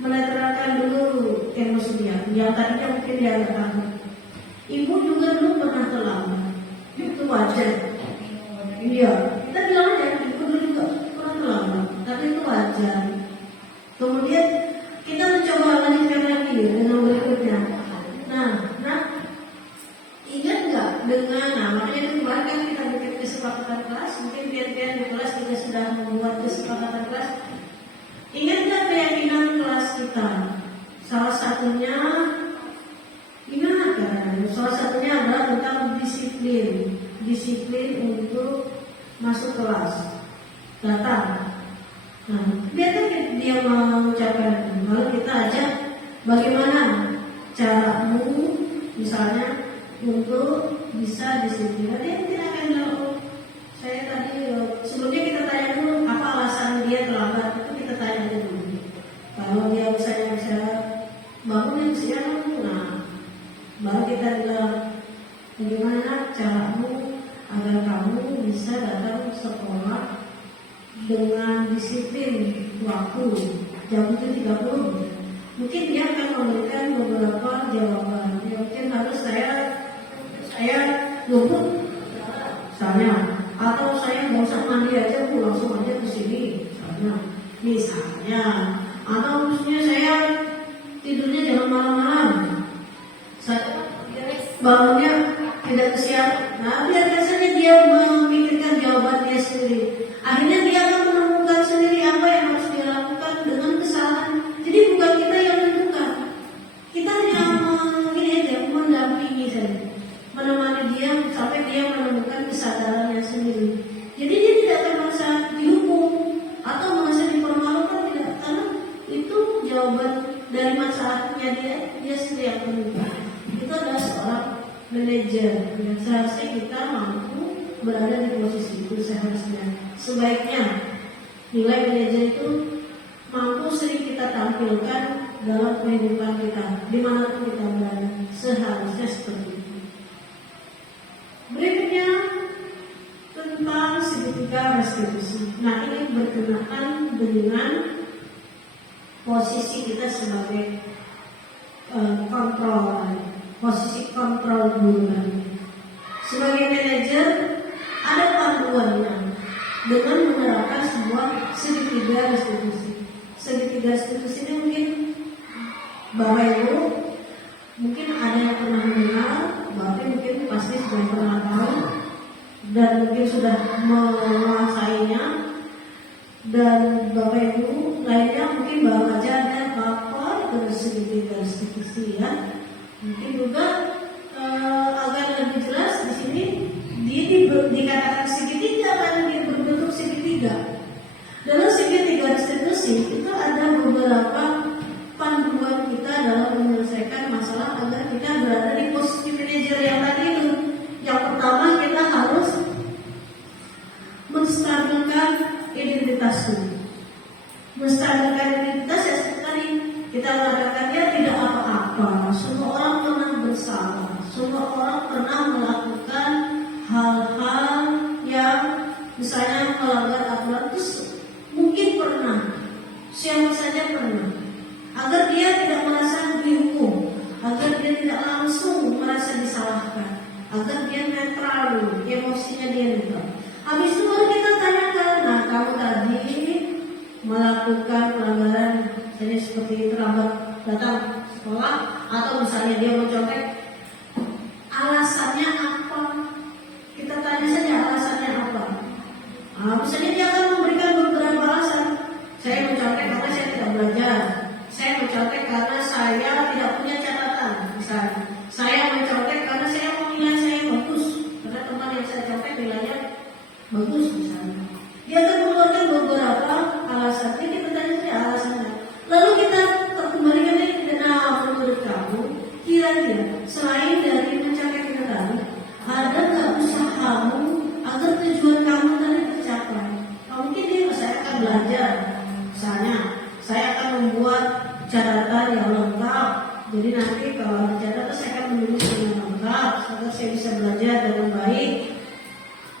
menetralkan dulu emosinya. Yang tadinya mungkin dia agak takut. Ibu juga dulu pernah terlambat. Itu wajar. Iya, kita bilang aja ibu dulu juga pernah terlambat, tapi itu wajar. Kemudian kita mencoba lanjutkan lagi dengan berikutnya. Nah, ingat nggak dengan makanya itu kemarin kan kita bikin kesepakatan kelas, mungkin biar-biar di kelas kita sudah membuat kesepakatan kelas. Ingat nggak keyakinan kelas kita? Salah satunya adalah tentang disiplin untuk masuk kelas, datang. Nah, biarkan dia mengucapkan, lalu kita ajak bagaimana caramu, misalnya untuk bisa disiplin. Dia tidak akan bilang, saya tadi sebelumnya kita tanya dulu apa alasan dia terlambat, itu kita tanya dulu. Kalau dia misalnya bisa bangun siang, nah baru kita bilang bagaimana caramu agar kamu bisa datang ke sekolah dengan disiplin waktu. jam 7.30. Mungkin dia akan memberikan beberapa jawaban. Ya, mungkin harus saya luput misalnya, atau saya nggak usah mandi aja, aku langsung aja ke sini misalnya, atau maksudnya saya tidurnya jangan malam-malam, saya bangunnya tidak kesiangan. Nah, biasanya dia memikirkan jawaban dia sendiri. Akhirnya dia akan menemukan sendiri apa yang harus dia lakukan dengan kesalahan. Jadi bukan kita yang menentukan, kita hanya mendampingi saja, menemani dia sampai dia menemukan kesadarannya sendiri. Jadi dia tidak akan merasa dihukum atau merasa dipermalukan, tidak, karena itu jawaban dari masalahnya dia sendiri yang menemukan. Itu adalah seorang manajer. Dan seharusnya kita mampu berada di posisi itu. Sebaiknya nilai manajer itu mampu sering kita tampilkan dalam kehidupan kita, dimanapun kita berada. Seharusnya seperti itu. Berikutnya tentang segitiga restitusi. Nah, ini berkenaan dengan posisi kita sebagai posisi kontrol hubungan. Sebagai manajer ada panduannya dengan menerapkan sebuah segitiga restitusi. Segitiga restitusi ini mungkin Bapak Ibu mungkin ada yang pernah mendengar, Bapak mungkin pasti sudah pernah tahu dan mungkin sudah menguasainya, dan Bapak Ibu lainnya mungkin baru aja ada apa itu segitiga restitusi ya. Mungkin juga agar lebih jelas di sini dikatakan segitiga karena dia berbentuk segitiga. Dalam segitiga restitusi itu ada beberapa panduan kita dalam menyelesaikan masalah agar kita berada di posisi manajer yang tadi itu. Yang pertama, kita harus menstabilkan identitas dulu. Menstabilkan identitas ya seperti tadi kita mengatakan dia tidak apa-apa. Semua orang pernah bersalah. Semua orang pernah melakukan hal-hal yang misalnya melanggar aturan itu mungkin pernah. Siapa saja pernah. Agar dia tidak merasa dihukum, agar dia tidak langsung merasa disalahkan, agar dia netral, emosinya dia netral. Habis itu baru kita tanyakan, nah kamu tadi melakukan pelanggaran misalnya seperti terlambat datang sekolah, atau misalnya dia mencopet, alasannya apa? Kita tanya saja alasannya apa. Misalnya dia akan memberikan beberapa alasan. Saya mencopet karena saya tidak belajar. Saya mencontek karena saya tidak punya catatan. Misalnya, saya mencontek karena saya mau nilai saya bagus, karena teman yang saya contek nilainya bagus misalnya. Dia akan mengeluarkan beberapa alasan. Jadi kita tanya saja alasannya. Lalu kita kembalikan lagi, nah menurut kamu kira-kira selain dari mencontek kita tadi, ada nggak usahamu agar tujuan kamu tadi tercapai? Mungkin dia saya akan belajar, misalnya saya akan membuat catatan yang lengkap. Jadi nanti kalau ada catatan saya akan menulis dengan lengkap agar saya bisa belajar dengan baik.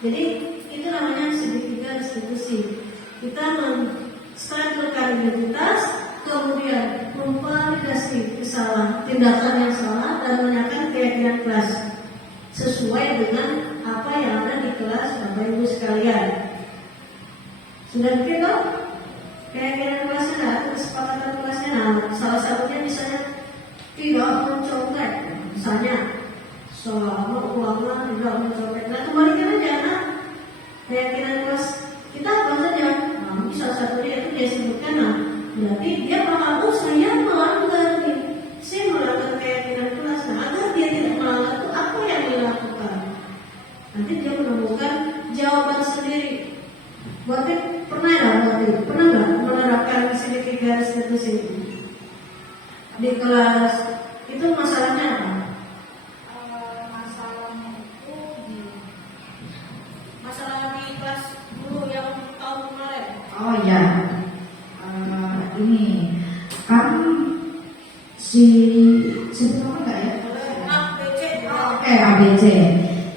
Jadi itu namanya segitiga restitusi. Kita menstabilkan identitas, kemudian memvalidasi kesalahan, tindakan yang salah, dan menanyakan keyakinan kelas sesuai dengan apa yang ada di kelas Bapak Ibu sekalian. Sudah begitu? Keyakinan kelasnya, kesepakatan kelasnya. Nah, salah satunya misalnya tidak mencontek, misalnya selama uangnya tidak mencontek. Nah, kembalikan aja, nah, keyakinan kelas kita apa saja. Nah, mungkin salah satunya itu dia sebutkan, nah, berarti dia paham, saya melanggar nih, saya melanggar keyakinan kelas. Nah, agar dia tidak melanggar itu apa yang dilakukan? Nanti dia menemukan jawaban sendiri. Berarti pernah nggak menerapkan segitiga restitusi di kelas itu? Masalahnya apa? Masalahnya itu Masalah di kelas dulu yang tahun kemarin. Oh ya, ini kan sebut apa enggak ya? ABC. Oke, ABC.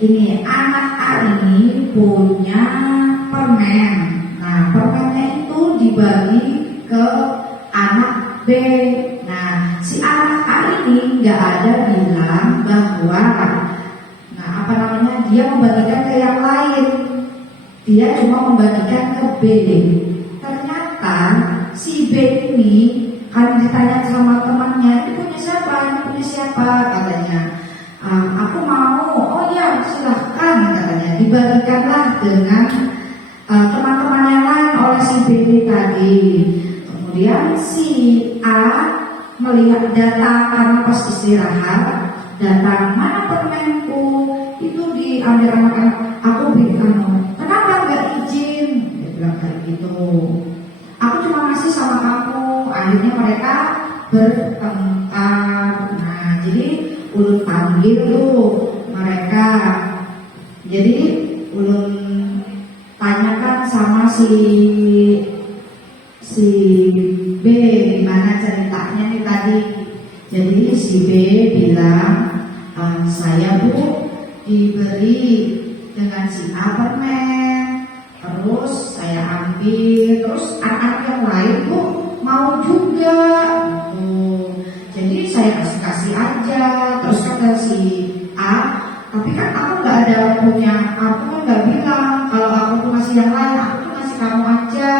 Ini anak A ini punya permen. Nah, permennya itu dibagi ke anak B. Nah, si A ini nggak ada bilang bahwa dia membagikan ke yang lain. Dia cuma membagikan ke B. Ternyata si B ini kan ditanya sama temannya, ini punya siapa? Ini punya siapa? Katanya. Aku mau. Oh ya, silahkan katanya. Dibagikanlah dengan teman-teman yang lain oleh si B ini tadi. Kemudian si A melihat data karena pas istirahat, data mana permenku itu diambil anak-anak. Aku bilang, kenapa nggak izin? Dia bilang kayak gitu. Aku cuma ngasih sama kamu. Akhirnya mereka bertengkar. Nah, jadi ulun panggil tuh mereka. Jadi ulun tanyakan sama si B gimana ceritanya nih tadi. Jadi si B bilang, saya Bu diberi dengan si A permen, terus saya ambil, terus anak-anak yang lain Bu mau juga. Jadi saya kasih aja. Terus kata si A, tapi kan aku nggak ada punya, aku kan nggak bilang kalau aku tuh ngasih yang lain, aku tuh ngasih kamu aja.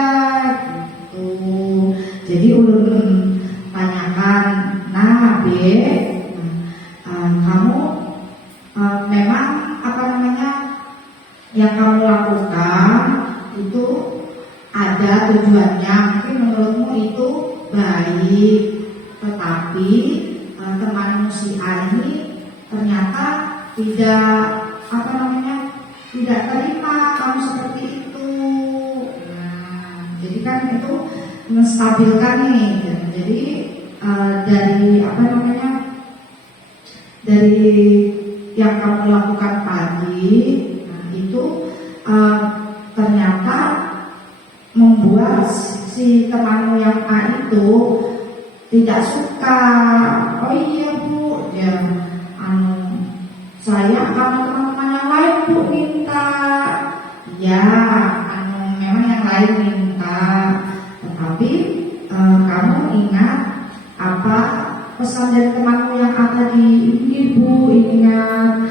Jadi ulun tanyakan, nah B, kamu memang yang kamu lakukan itu ada tujuannya, mungkin menurutmu itu baik, tetapi temanmu si A ini ternyata tidak tidak terima kamu seperti itu. Nah, jadi kan itu menstabilkan nih. Jadi dari dari yang kamu lakukan tadi, itu ternyata membuat si temanmu yang A itu tidak suka. Oh iya Bu, ya saya sama teman-teman yang lain Bu minta. Ya, memang yang lain minta, tetapi kamu ingat apa pesan dari temanmu yang A tadi? Ini Bu, ingat.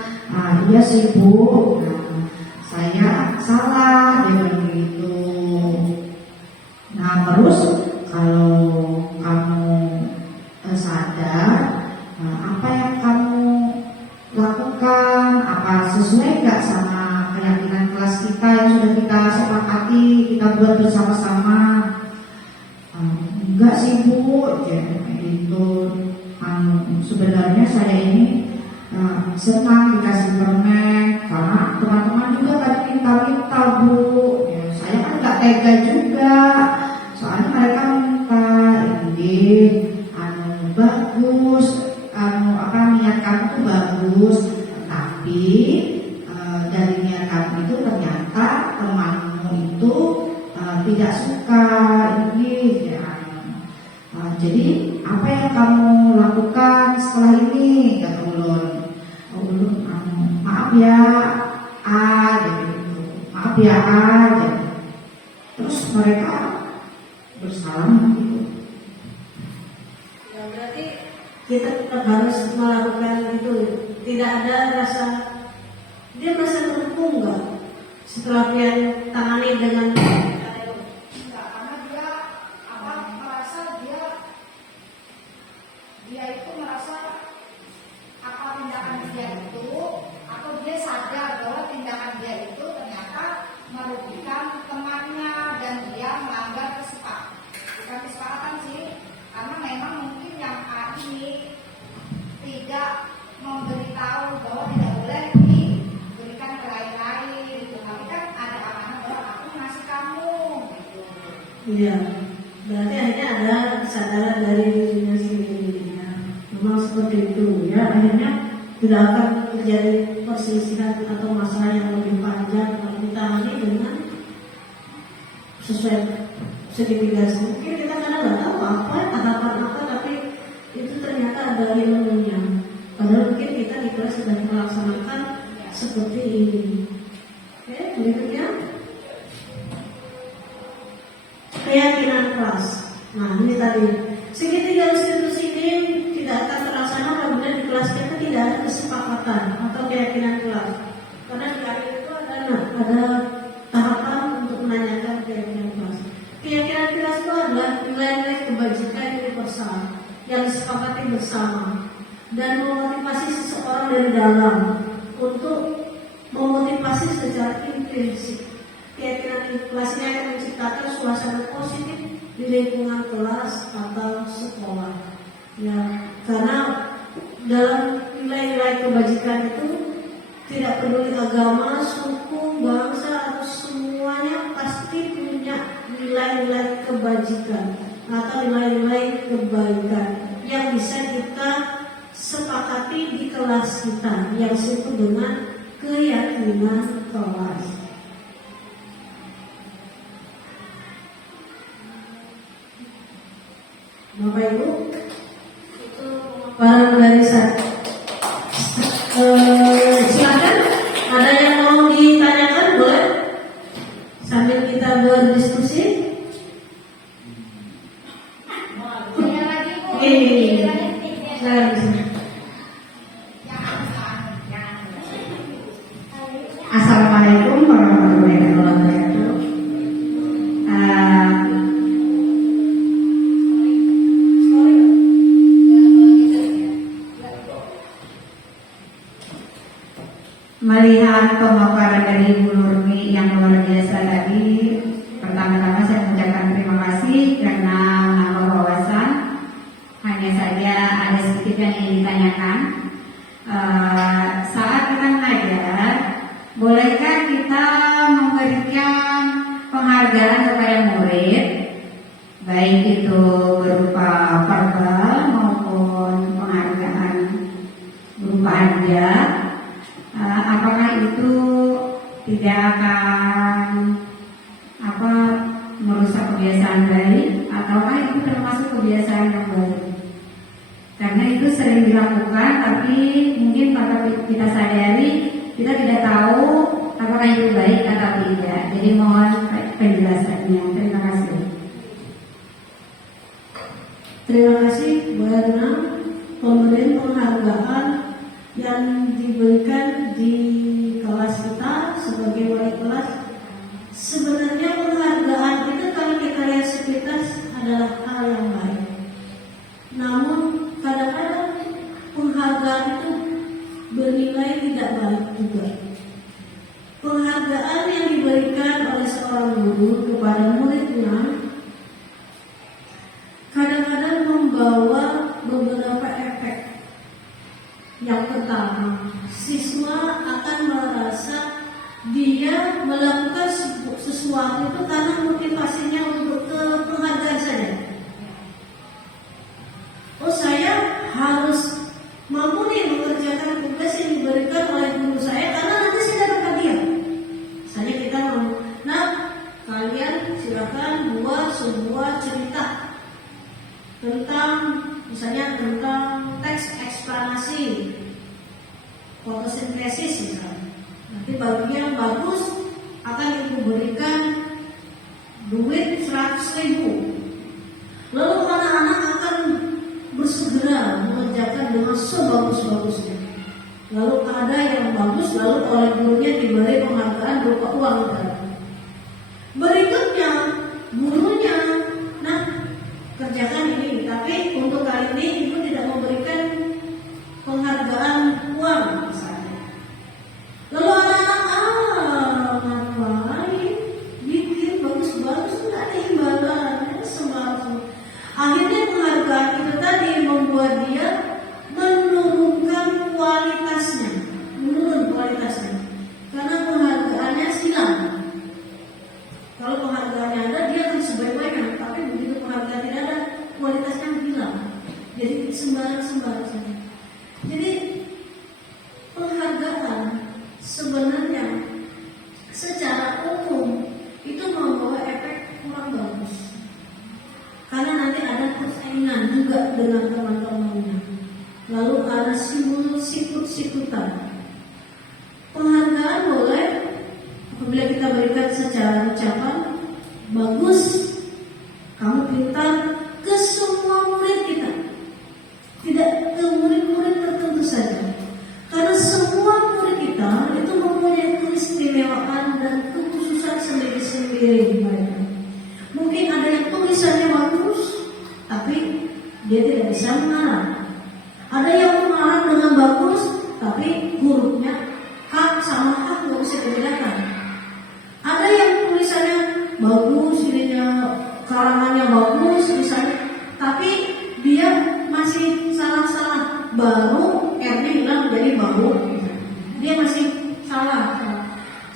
Iya sih Bu, saya salah, dia bilang begitu. Nah terus kalau kamu sadar, apa yang kamu lakukan, apa sesuai nggak sama keyakinan kelas kita yang sudah kita sepakati, kita buat bersama-sama? Enggak sih Bu, ya itu sebenarnya saya ini senang dikasih permen karena teman-teman juga tadi minta Bu. Ya, saya kan nggak tega juga, soalnya mereka minta. Ini bagus, niat kamu tuh bagus, tapi dari niat kamu itu ternyata temanmu itu tidak suka ini. Ya. Jadi apa yang kamu lakukan setelah ini? Kata ulun. Maaf ya A, gitu. Maaf ya A, gitu. Terus mereka bersalam gitu. Ya berarti kita tetap harus melakukan itu. Tidak ada rasa, dia merasa terkepung nggak setelah dia tangani dengan karena dia merasa dia itu merasa apa tindakan dia itu, atau dia sadar bahwa tindakan dia itu ternyata merugikan temannya dan dia melanggar kesepakatan sih, karena memang mungkin yang A ini tidak memberitahu bahwa tidak boleh diberikan ke lain-lain gitu. Tapi kan ada amanah bahwa aku ngasih kamu gitu. Iya, berarti akhirnya ada kesadaran dari dirinya sendiri. Ya. Memang seperti itu ya, akhirnya tidak akan terjadi perselisihan atau masalah yang lebih panjang kalau kita ini dengan sesuai segitiga. Mungkin kita kadang nggak tahu apa tahapan apa, tapi itu ternyata ada ilmunya. Padahal mungkin kita di kelas sudah melaksanakan seperti ini. Oke, berikutnya keyakinan kelas. Nah ini tadi Segitiga institusi ini tidak akan terlaksana apabila di kelas kita tidak ada kesepakatan atau keyakinan kelas. Karena di akhir itu ada tahapan untuk menanyakan keyakinan kelas. Keyakinan kelas itu adalah nilai-nilai kebajikan universal yang disepakati bersama dan memotivasi seseorang dari dalam untuk memotivasi secara intrinsik. Keyakinan kelasnya akan menciptakan suasana positif di lingkungan kelas atau sekolah. Ya, karena dalam nilai-nilai kebajikan itu tidak peduli agama, suku, bangsa, atau semuanya pasti punya nilai-nilai kebajikan atau nilai-nilai kebaikan yang bisa kita sepakati di kelas kita yang disebut dengan keyakinan kelas. Bapak Ibu, para pembelajar, silakan ada yang mau ditanyakan boleh sambil kita berdiskusi. Punya lagi Bu. Ini, silakan. Assalamualaikum warahmatullahi wabarakatuh. Melihat pemaparan dari Ibu Nurmi yang luar biasa tadi, pertama-tama saya mengucapkan terima kasih karena menambah wawasan. Hanya saja ada sedikit yang ingin ditanyakan. Saat kita mengajar, bolehkah kita memberikan penghargaan kepada murid, baik itu berupa verbal maupun penghargaan berupa hadiah? Apakah itu tidak akan merusak kebiasaan baik, ataukah itu termasuk kebiasaan yang baik? Karena itu sering dilakukan, tapi mungkin tanpa kita sadari kita tidak tahu apakah itu baik atau tidak. Jadi mohon penjelasannya. Terima kasih. Terima kasih Bu Erna. Pemberian penghargaan yang diberikan di kelas kita sebagai wali kelas, sebenarnya penghargaan itu kalau kita lihat sepintas adalah hal yang baik. Namun kadang-kadang penghargaan itu bernilai tidak baik juga. Penghargaan yang diberikan oleh seorang guru kepada muridnya kadang-kadang membawa beberapa efek. Yang pertama, siswa akan merasa dia melakukan sesuatu itu karena motivasinya untuk penghargaan saja. Oh, saya harus mampu nih mengerjakan tugas yang diberikan oleh guru saya karena nanti saya dapat hadiah. Misalnya kita mau, nah kalian silakan buat sebuah cerita tentang, misalnya tentang teks eksplanasi fotosintesis misalnya. Nanti bagian yang bagus akan ibu berikan duit 100.000. Lalu anak-anak akan bersegera mengerjakan dengan sebagus-bagusnya. Lalu ada yang bagus, lalu oleh gurunya diberi penghargaan berupa uang. Berikutnya gurunya, nah kerjakan ini, tapi untuk kali ini ibu tidak memberikan penghargaan uang misalnya. Lalu anak-anak ngapain bikin bagus-bagus, tidak ada imbalannya, sembarang. Akhirnya penghargaan itu tadi membuat dia menurun kualitasnya, karena penghargaannya silang. Kalau penghargaannya ada, dia akan sebaik-baiknya, tapi begitu penghargaan tidak ada, kualitasnya hilang. Jadi sembarang saja. Jadi penghargaan sebenarnya secara umum itu membawa efek kurang bagus, karena nanti ada persaingan juga dengan teman-temannya. Lalu ada simbol sikut-sikutan. Penghargaan boleh apabila kita berikan secara ucapan, bagus, kamu pintar, ke semua murid tapi dia tidak bisa mengarang. Ada yang mengarang dengan bagus, tapi hurufnya K sama H nggak bisa dibedakan. Ada yang tulisannya bagus, ininya karangannya bagus misalnya, tapi dia masih salah-salah. Baru R-nya hilang jadi baru, dia masih salah.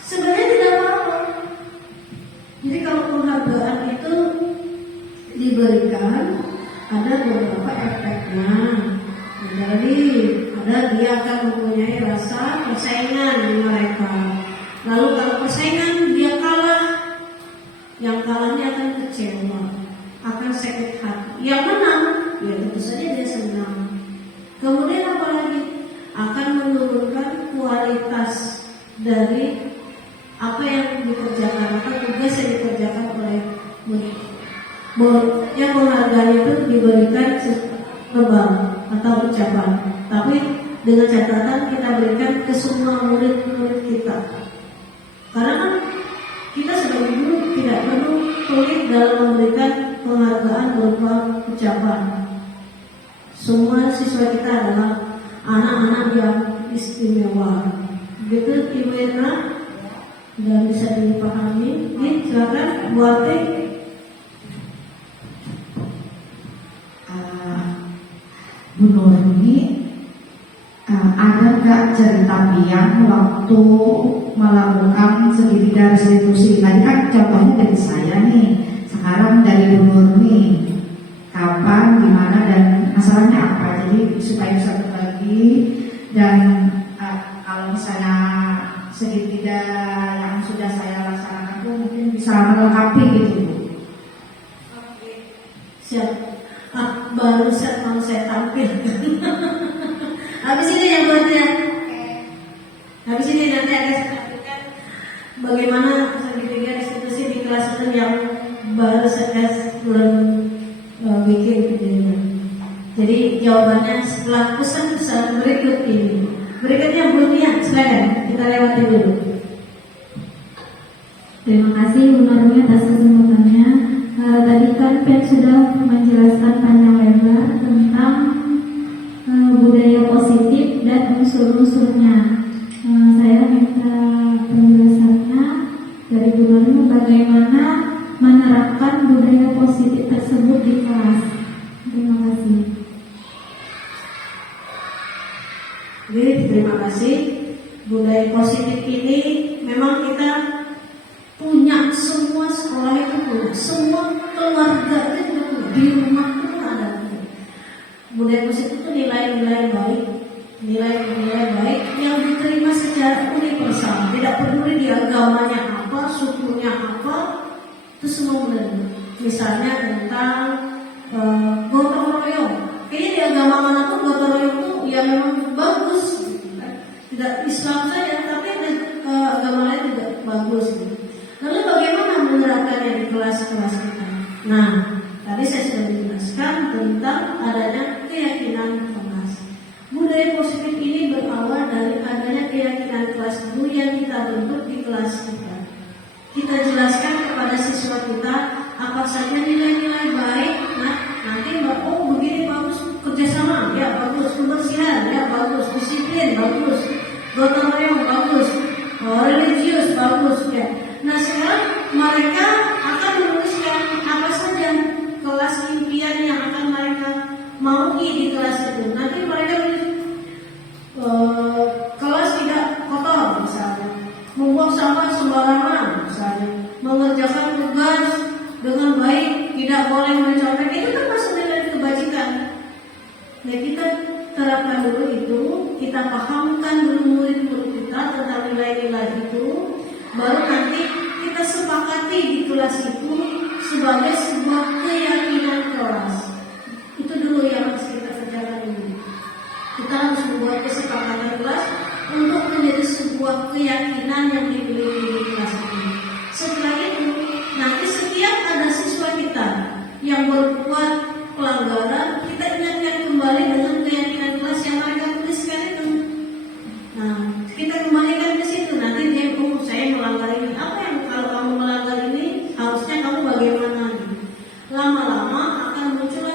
Sebenarnya tidak apa-apa. Jadi kalau penghargaan itu diberikan, ada beberapa efeknya. Jadi ada dia akan mempunyai rasa persaingan dengan mereka. Lalu kalau persaingan dia kalah, yang kalahnya akan kecewa, akan sakit hati. Yang menang, ya tentu saja dia senang. Kemudian apa lagi? Akan menurunkan kualitas dari apa yang dikerjakan, atau tugas yang dikerjakan oleh murid. Yang penghargaan itu diberikan verbal atau ucapan, tapi dengan catatan kita berikan ke semua murid-murid kita. Karena kan kita sebagai guru tidak perlu pelit dalam memberikan penghargaan berupa ucapan. Semua siswa kita adalah anak-anak yang istimewa. Begitu Ibu Irna, dan bisa dipahami. Nih, silakan Bu Ati. Bu Nurmi, ada nggak cerita Pian waktu melakukan segitiga restitusi? Tadi kan contohnya dari saya nih, sekarang dari Bu Nurmi. Kapan, gimana, dan masalahnya apa? Jadi supaya bisa berbagi. Dan kalau misalnya segitiga yang sudah saya laksanakan itu mungkin bisa melengkapi gitu Bu. Oke, siap. Baru mau saya tampilkan. Habis ini ya buat ya. Habis ini nanti akan saya tampilkan bagaimana segitiga restitusi di kelas 6 yang baru saya belum bikin videonya. Jadi jawabannya setelah pesan-pesan berikut ini. Berikutnya Bu Nia, silakan kita lewati dulu. Terima kasih Bu Nurmi atas kesempatannya. Tadi kan Pen sudah menjelaskan panjang lebar tentang budaya positif dan unsur-unsurnya. Saya minta penjelasannya dari Bu Nurmi bagaimana menerapkan budaya positif tersebut di kelas. Terima kasih. Oke, terima kasih. Budaya positif ini memang kita punya, semua sekolah itu punya, semua keluarga itu juga punya, di rumah pun ada. Budaya positif itu nilai-nilai baik, nilai-nilai baik yang diterima secara universal, tidak peduli di agamanya apa, sukunya apa, itu semua benar. Misalnya tentang gotong royong, kayaknya di agama manapun gotong royong itu ya memang bagus, tidak Islam saja, tapi agama lain juga bagus. Lalu bagaimana menerapkannya di kelas-kelas kita? Nah, tadi saya sudah menjelaskan tentang adanya keyakinan kelas. Budaya positif ini berawal dari adanya keyakinan kelas dulu yang kita bentuk di kelas kita. Kita jelaskan kepada siswa kita apa saja nilai-nilai baik. Nah, nanti begini bagus, kerjasama, ya bagus, kebersihan, ya bagus, disiplin, bagus, gotong royong, bagus, religius, bagus, ya. Nah, sekarang mereka akan menuliskan apa saja kelas impian yang akan mereka maui di kelas itu. Nanti mereka tulis kelas tidak kotor misalnya, membuang sampah sembarangan misalnya, mengerjakan tugas dengan baik, tidak boleh mencontek. Itu kan masuk nilai kebajikan. Nah, kita terapkan dulu itu, kita pahamkan dulu murid-murid kita tentang nilai-nilai itu, baru nanti kita sepakati di kelas itu sebagai sebuah keyakinan kelas. Itu dulu yang harus kita kerjakan dulu. Kita harus membuat kesepakatan kelas untuk menjadi sebuah keyakinan yang dimiliki di kelas ini. Setelah itu, nanti setiap ada siswa kita yang berbuat pelanggaran, kita ingatkan kembali dengan keyakinan kelas yang mereka tuliskan itu. Nah, kita kembalikan ke situ. Nanti dia, saya melanggar ini. Apa yang kalau kamu melanggar ini, harusnya kamu bagaimana? Lama-lama akan muncul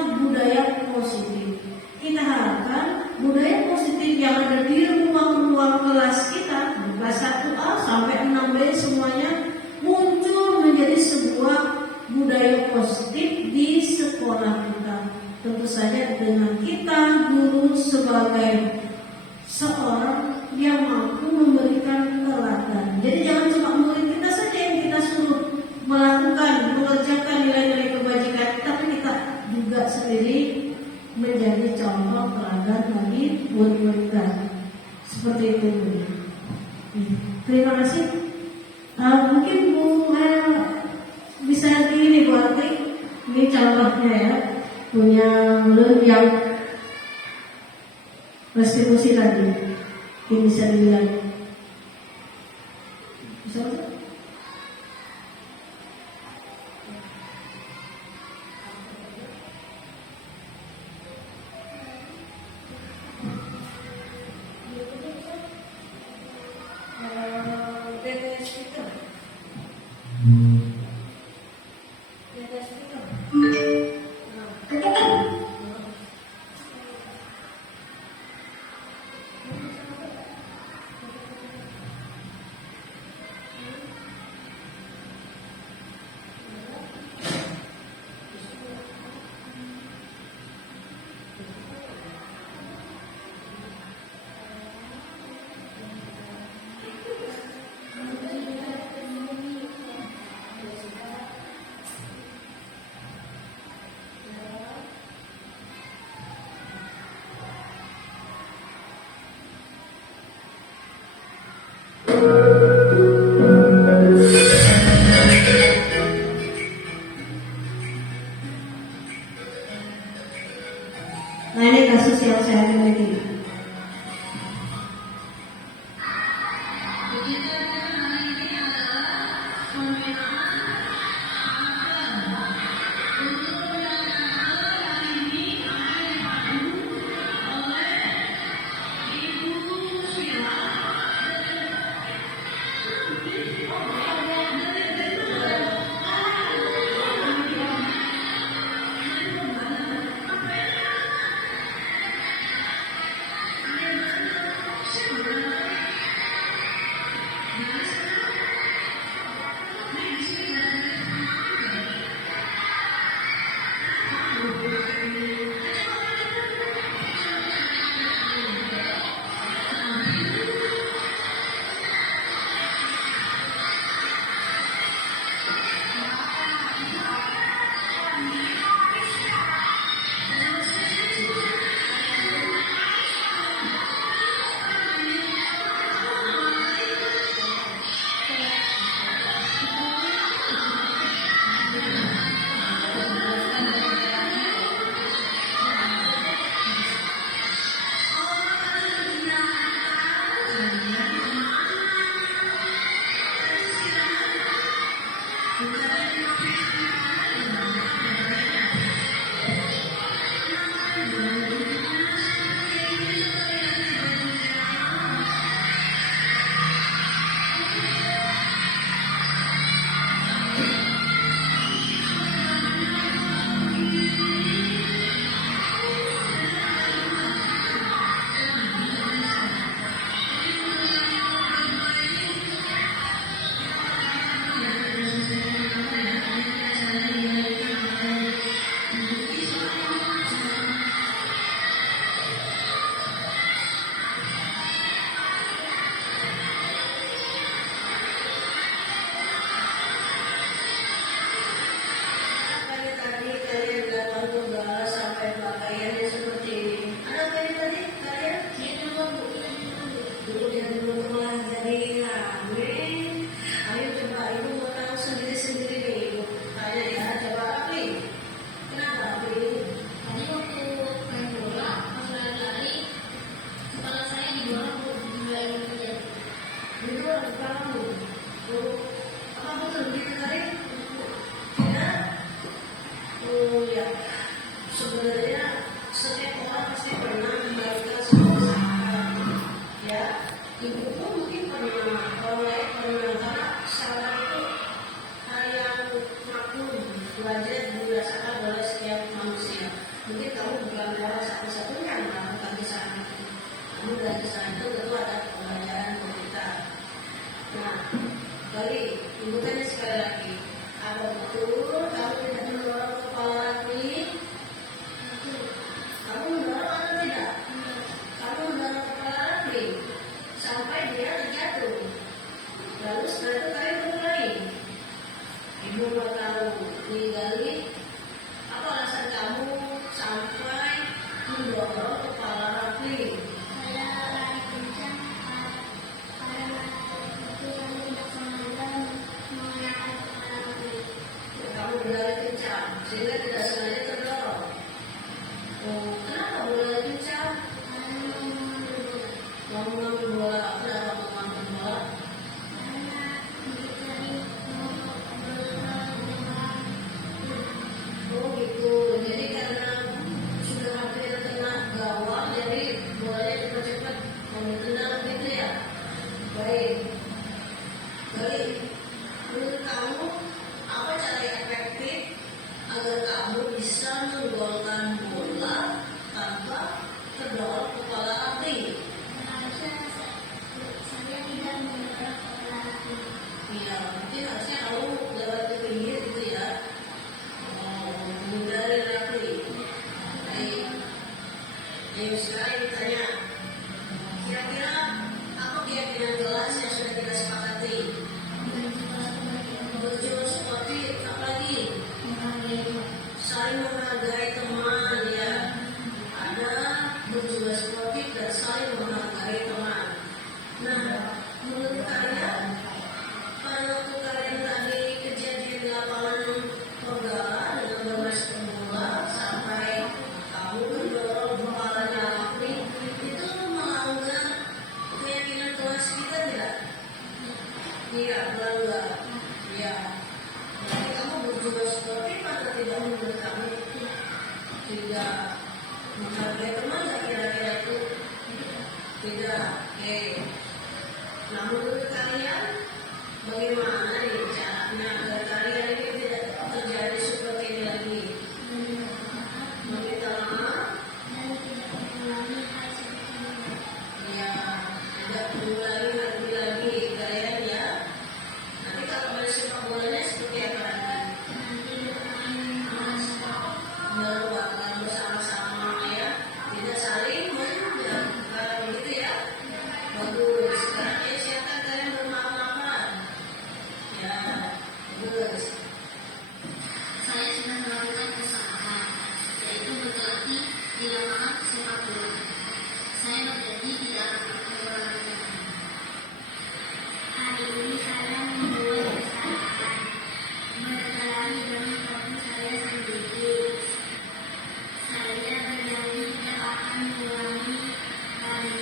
saja dengan kita guru sebagai seorang yang mampu memberikan teladan. Jadi jangan cuma murid kita saja yang kita suruh mengerjakan nilai-nilai kebajikan, tapi kita juga sendiri menjadi contoh teladan bagi murid-murid kita. Seperti itu. Terima kasih. Mungkin Bu bisa ini Bu Ati, ini contohnya ya, punya murid yang restitusi tadi, yang bisa dilihat. Bisa? Nah ini kasus yang saya miliki. mendorong kepala Rafli. Saya lari kencang karena itu yang tidak sengaja mengenai kepala Rafli. Kamu berlari kencang sehingga tidak sengaja terdorong. Oh, kenapa berlari kencang? Karena mengambil bola. Mau mengambil bola, kenapa mengambil bola? Karena dicari bola. Oh gitu, jadi karena sudah hampir kena gawang, jadi bolanya cepat-cepat mau ditendang gitu ya. Baik, baik. Menurut kamu apa cara yang efektif agar kamu bisa menggolkan bola tanpa terdorong kepala Rafli? Harusnya saya tidak mendorong kepala Rafli. Iya, mungkin harusnya kamu lewat ke pinggir gitu ya. Oh, menghindari Rafli. Baik. Ayo sekarang ditanya, kira-kira apa keyakinan kelas yang sudah kita sepakati? Berjiwa sportif, apa lagi? Saling menghargai teman ya. Ada berjiwa sportif dan saling menghargai teman. Nah, menurut kalian pada waktu kalian tadi kejadian di lapangan Pegala dengan bermain bola sampai kamu mendorong kepalanya Rafli, itu melanggar keyakinan kelas kita tidak? Iya, melanggar. Iya. Jadi kamu berjiwa sportif atau tidak menurut kamu? Tidak menghargai teman nggak kira-kira itu? Tidak. Oke. Nah, menurut kalian bagaimana nih caranya agar kalian ini tidak terjadi seperti ini lagi? Meminta maaf? Ya, tidak mengulangi lagi kalian ya. Nanti kalau main sepak bolanya seperti apa lagi? Berbuat bersama-sama ya, tidak saling menjatuhkan gitu ya. Bagus. Sekarang ya silakan kalian bermaaf-maafan. Ya, bagus. Saya sudah melakukan kesalahan, yaitu berlatih di lapangan sepak bola. Saya berjanji tidak akan mengulanginya. Hari ini saya membuat kesalahan, berkelahi dengan teman saya sendiri. Saya berjanji tidak akan mengulangi lagi.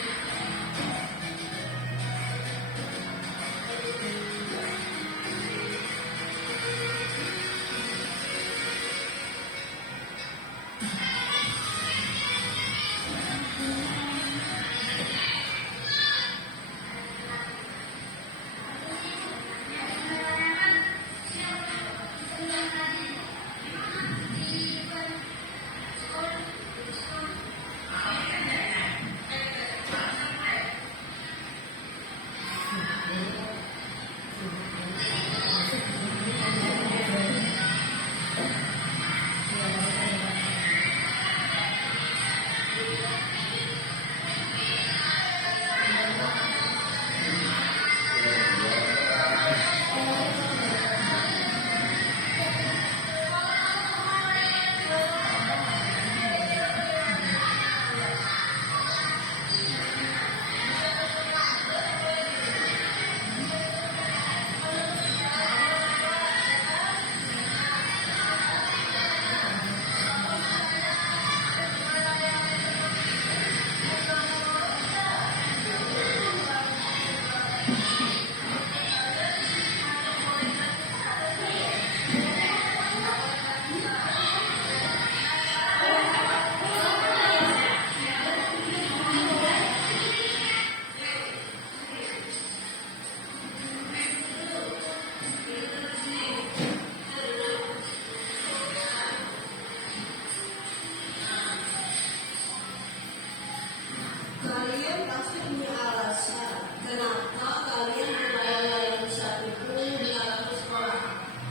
Kalian pasti punya alasan kenapa kalian berlayar saat itu di alam sekolah.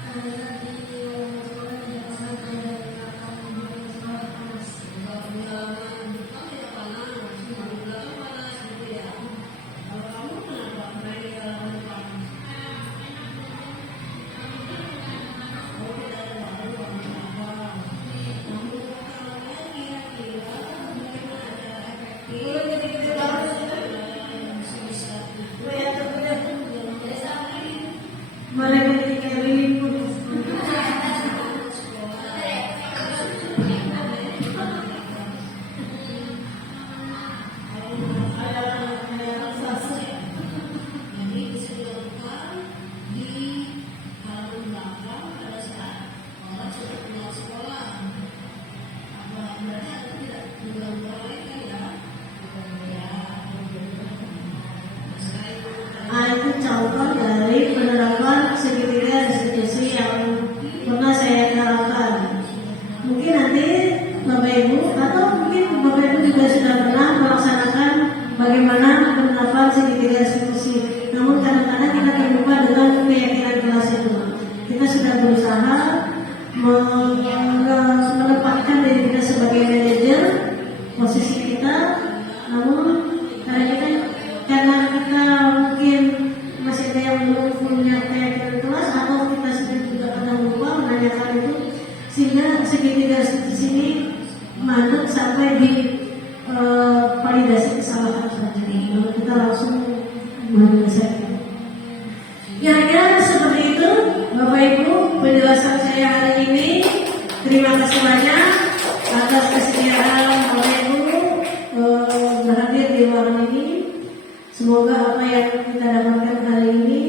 Karena di sekolah tidak sampai dari lapangan sekolah panas. Kalau pengalaman depan tidak panas, di belakang panas gitu ya. Kalau kamu kenapa main di halaman depan? Oh, tidak ada apa. Namun kalian kira-kira jangan sampai di validasi kesalahan saja nih, lalu kita langsung menyelesaikan. Kira-kira seperti itu Bapak Ibu penjelasan saya hari ini. Terima kasih banyak atas kesediaan Bapak Ibu berhadir di ruangan ini. Semoga apa yang kita dapatkan hari ini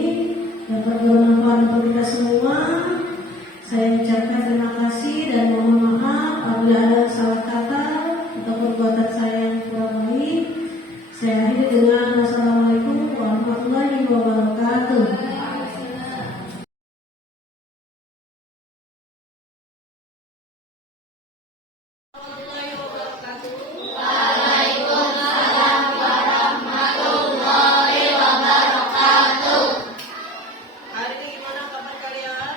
dapat bermanfaat untuk kita semua. Saya ucapkan terima kasih dan mohon maaf apabila ada salah kata atau perbuatan saya yang kurang baik. Saya akhiri dengan wassalamualaikum warahmatullahi wabarakatuh. Hari ini gimana kabar kalian?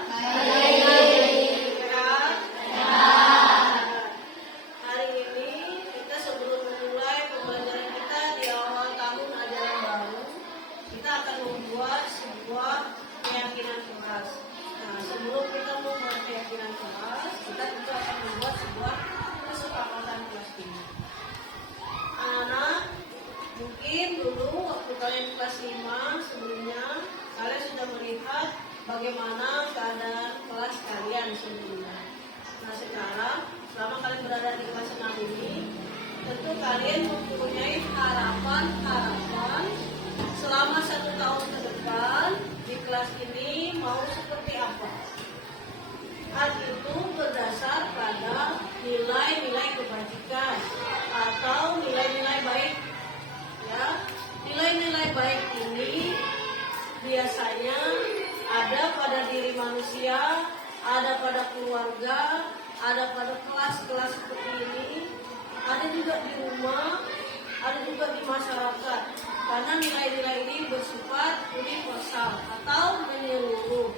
Sehat? Hari ini kita sebelum memulai pembelajaran kita di awal tahun ajaran baru, kita akan membuat sebuah keyakinan keras. Nah, sebelum kita membuat keyakinan keras, kita juga akan membuat sebuah kesepakatan kelas ini. Anak-anak, mungkin dulu waktu kalian kelas 5 sebelumnya, kalian sudah melihat bagaimana keadaan kelas kalian sebelumnya. Nah sekarang, selama kalian berada di kelas 6 ini, tentu kalian mempunyai harapan selama 1 tahun ke depan di kelas ini mau seperti apa. Hal itu berdasar pada nilai-nilai kebajikan atau nilai-nilai baik. Ya, nilai-nilai baik ini biasanya ada pada diri manusia, ada pada keluarga, ada pada kelas-kelas seperti ini, ada juga di rumah, ada juga di masyarakat. Karena nilai-nilai ini bersifat universal atau menyeluruh.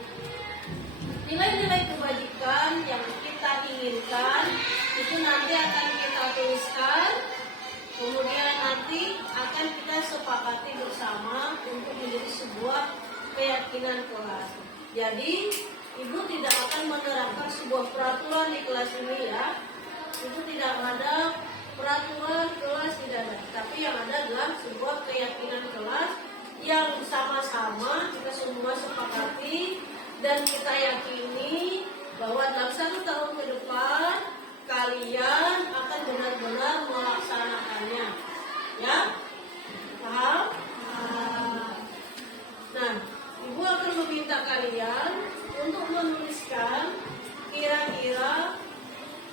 Nilai-nilai kebajikan yang kita inginkan itu nanti akan kita tuliskan, kemudian nanti akan kita sepakati bersama untuk menjadi sebuah keyakinan kelas. Jadi ibu tidak akan menerapkan sebuah peraturan di kelas ini ya. Itu tidak ada peraturan kelas, tidak ada. Tapi yang ada adalah sebuah keyakinan kelas yang sama-sama kita semua sepakati dan kita yakini bahwa dalam 1 tahun ke depan kalian akan benar-benar melaksanakannya. Ya? Paham? Nah, ibu akan meminta kalian untuk menuliskan kira-kira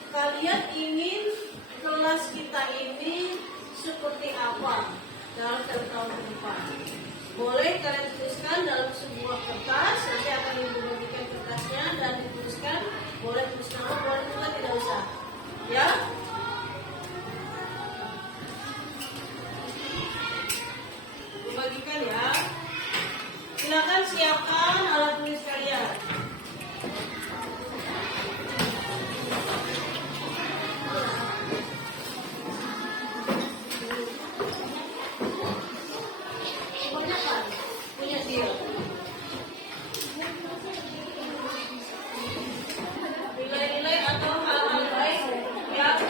kalian ingin kelas kita ini seperti apa dalam 1 tahun ke depan. Boleh kalian tuliskan dalam sebuah kertas, nanti akan ibu bagikan kertasnya dan dituliskan. Boleh tulis nama, boleh juga tidak usah. Ya? Dibagikan ya. Silakan siapkan alat tulis kalian. Punya dia. Nilai-nilai atau hal-hal baik yang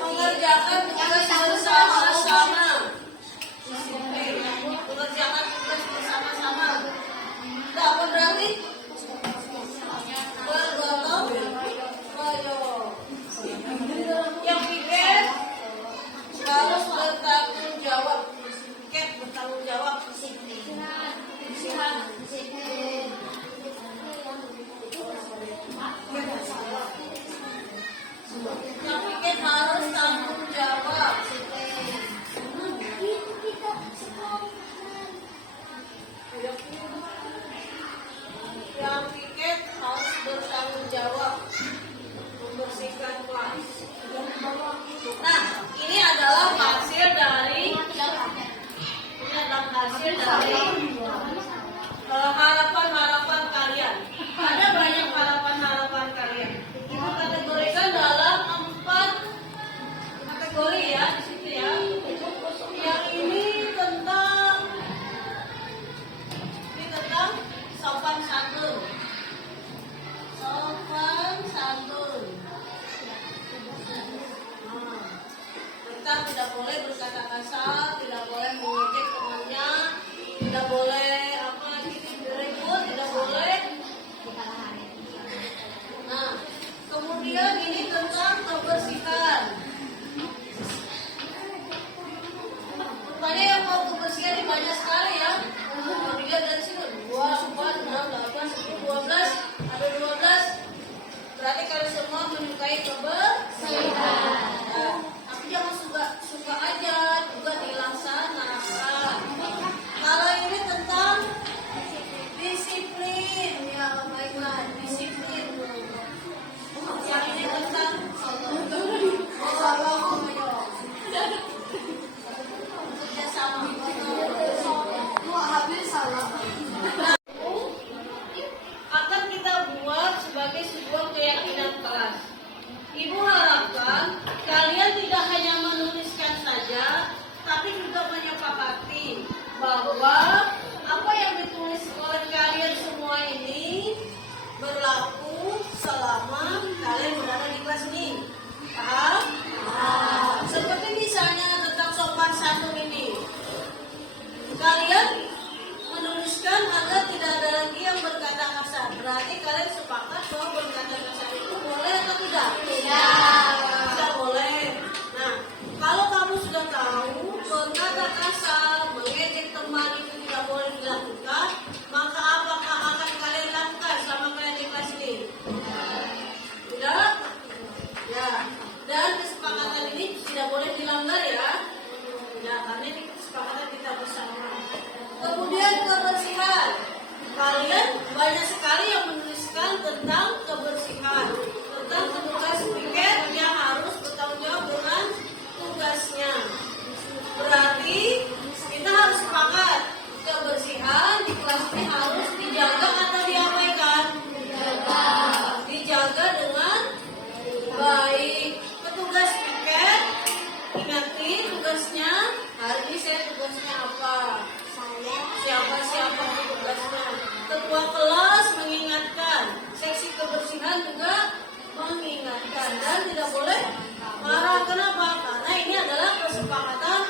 Mengerjakan tugas bersama-sama. Mengerjakan tugas bersama-sama. Apa berarti? Bergotong royong. Yang piket harus bertanggung jawab. Piket bertanggung jawab. Yang piket harus tanggung jawab. Yang piket harus bertanggung jawab membersihkan kelas. Nah, ini adalah hasil dari harapan-harapan kalian. Ada banyak harapan-harapan kalian. Itu kategorikan dalam 4 kategori ya di situ ya. Yang ini tentang sopan santun. Sopan santun. Kita tidak boleh berkata kasar, tidak boleh mengejek temannya, tidak boleh ribut, tidak boleh. Nah, kemudian ini tentang kebersihan. Rupanya yang mau kebersihan ini banyak sekali ya. Dilihat dari sini 2, 4, 6, 8, 10, 12, ada 12. Berarti kalian semua menyukai kebersihan. Nah, tapi jangan suka aja, juga dilaksanakan. Kalau ini tentang disiplin, ya baiklah disiplin. Yang ini tentang kerjasama. Akan kita buat sebagai sebuah keyakinan kelas. Ibu harapkan kalian tidak hanya menuliskan saja, tapi juga menyepakati bahwa apa yang ditulis oleh kalian semua ini berlaku selama kalian berada di kelas ini. Paham? Seperti misalnya tentang sopan santun ini. Kalian menuliskan agar tidak ada lagi yang berkata kasar. Berarti kalian sepakat bahwa berkata kasar itu boleh atau tidak? Tidak boleh. Nah, kalau kamu sudah tahu berkata kasar, mengejek teman itu tidak boleh dilakukan, maka apakah akan kalian lakukan selama kalian di kelas ini? Tidak? Ya. Dan kesepakatan ini tidak boleh dilanggar ya. Ya, karena ini kesepakatan kita bersama. Kemudian kebersihan. Kalian banyak sekali yang menuliskan tentang kebersihan, tentang tugas piket yang harus bertanggung jawab dengan tugasnya. Berarti kita harus sepakat kebersihan di kelas ini harus dijaga atau diabaikan? Dijaga dengan baik. Petugas piket, ingatin tugasnya. Hari ini saya tugasnya apa? Siapa tugasnya? Ketua kelas mengingatkan, seksi kebersihan juga mengingatkan, dan tidak boleh marah. Kenapa? Karena ini adalah kesepakatan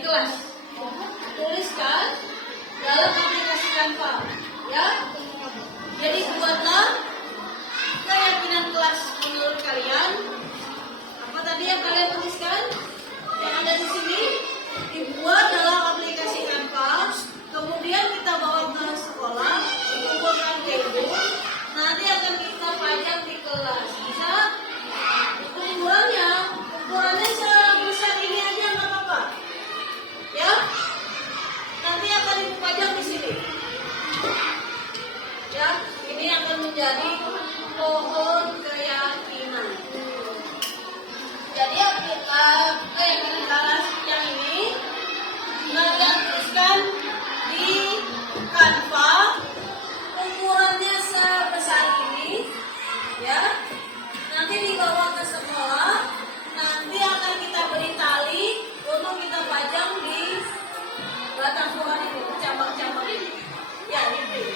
kelas. Tuliskan dalam aplikasi Canva, ya. Jadi buatlah keyakinan kelas menurut kalian. Apa tadi yang kalian tuliskan? Yang ada di sini dibuat dalam aplikasi Canva. Kemudian kita bawa ke sekolah, dikumpulkan ke ibu. Nanti akan kita pajang di kelas. Bisa? Ukurannya sebesar ini aja nggak apa-apa. Ya? Nanti akan dipajang di sini. Ya, ini akan menjadi pohon keyakinan. Jadi keyakinan kelas yang ini kalian tuliskan di Canva. Ukurannya sebesar ini, ya. Nanti dibawa ke sekolah. Nanti akan kita beri tali untuk kita pajang di batang pohon ini, cabang-cabang ini. Ya, diberi.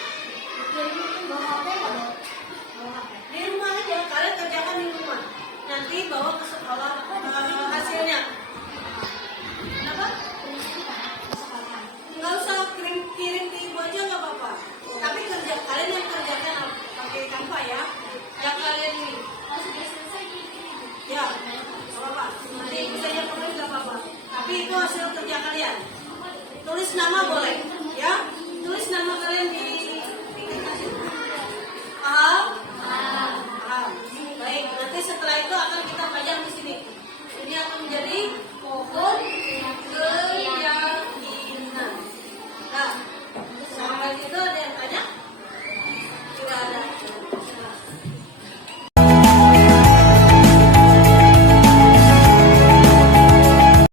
Di rumah aja, kalian kerjakan di rumah. Nanti bawa ke sekolah hasilnya. Kenapa? Nggak usah kirim ke ibu aja nggak apa-apa. Tapi kalian yang kerjakan pakai Canva ya. Yang kalian ini. Ya, nggak apa-apa. Nanti ibu saya komen nggak apa-apa. Tapi itu hasil kerja kalian. Tulis nama boleh.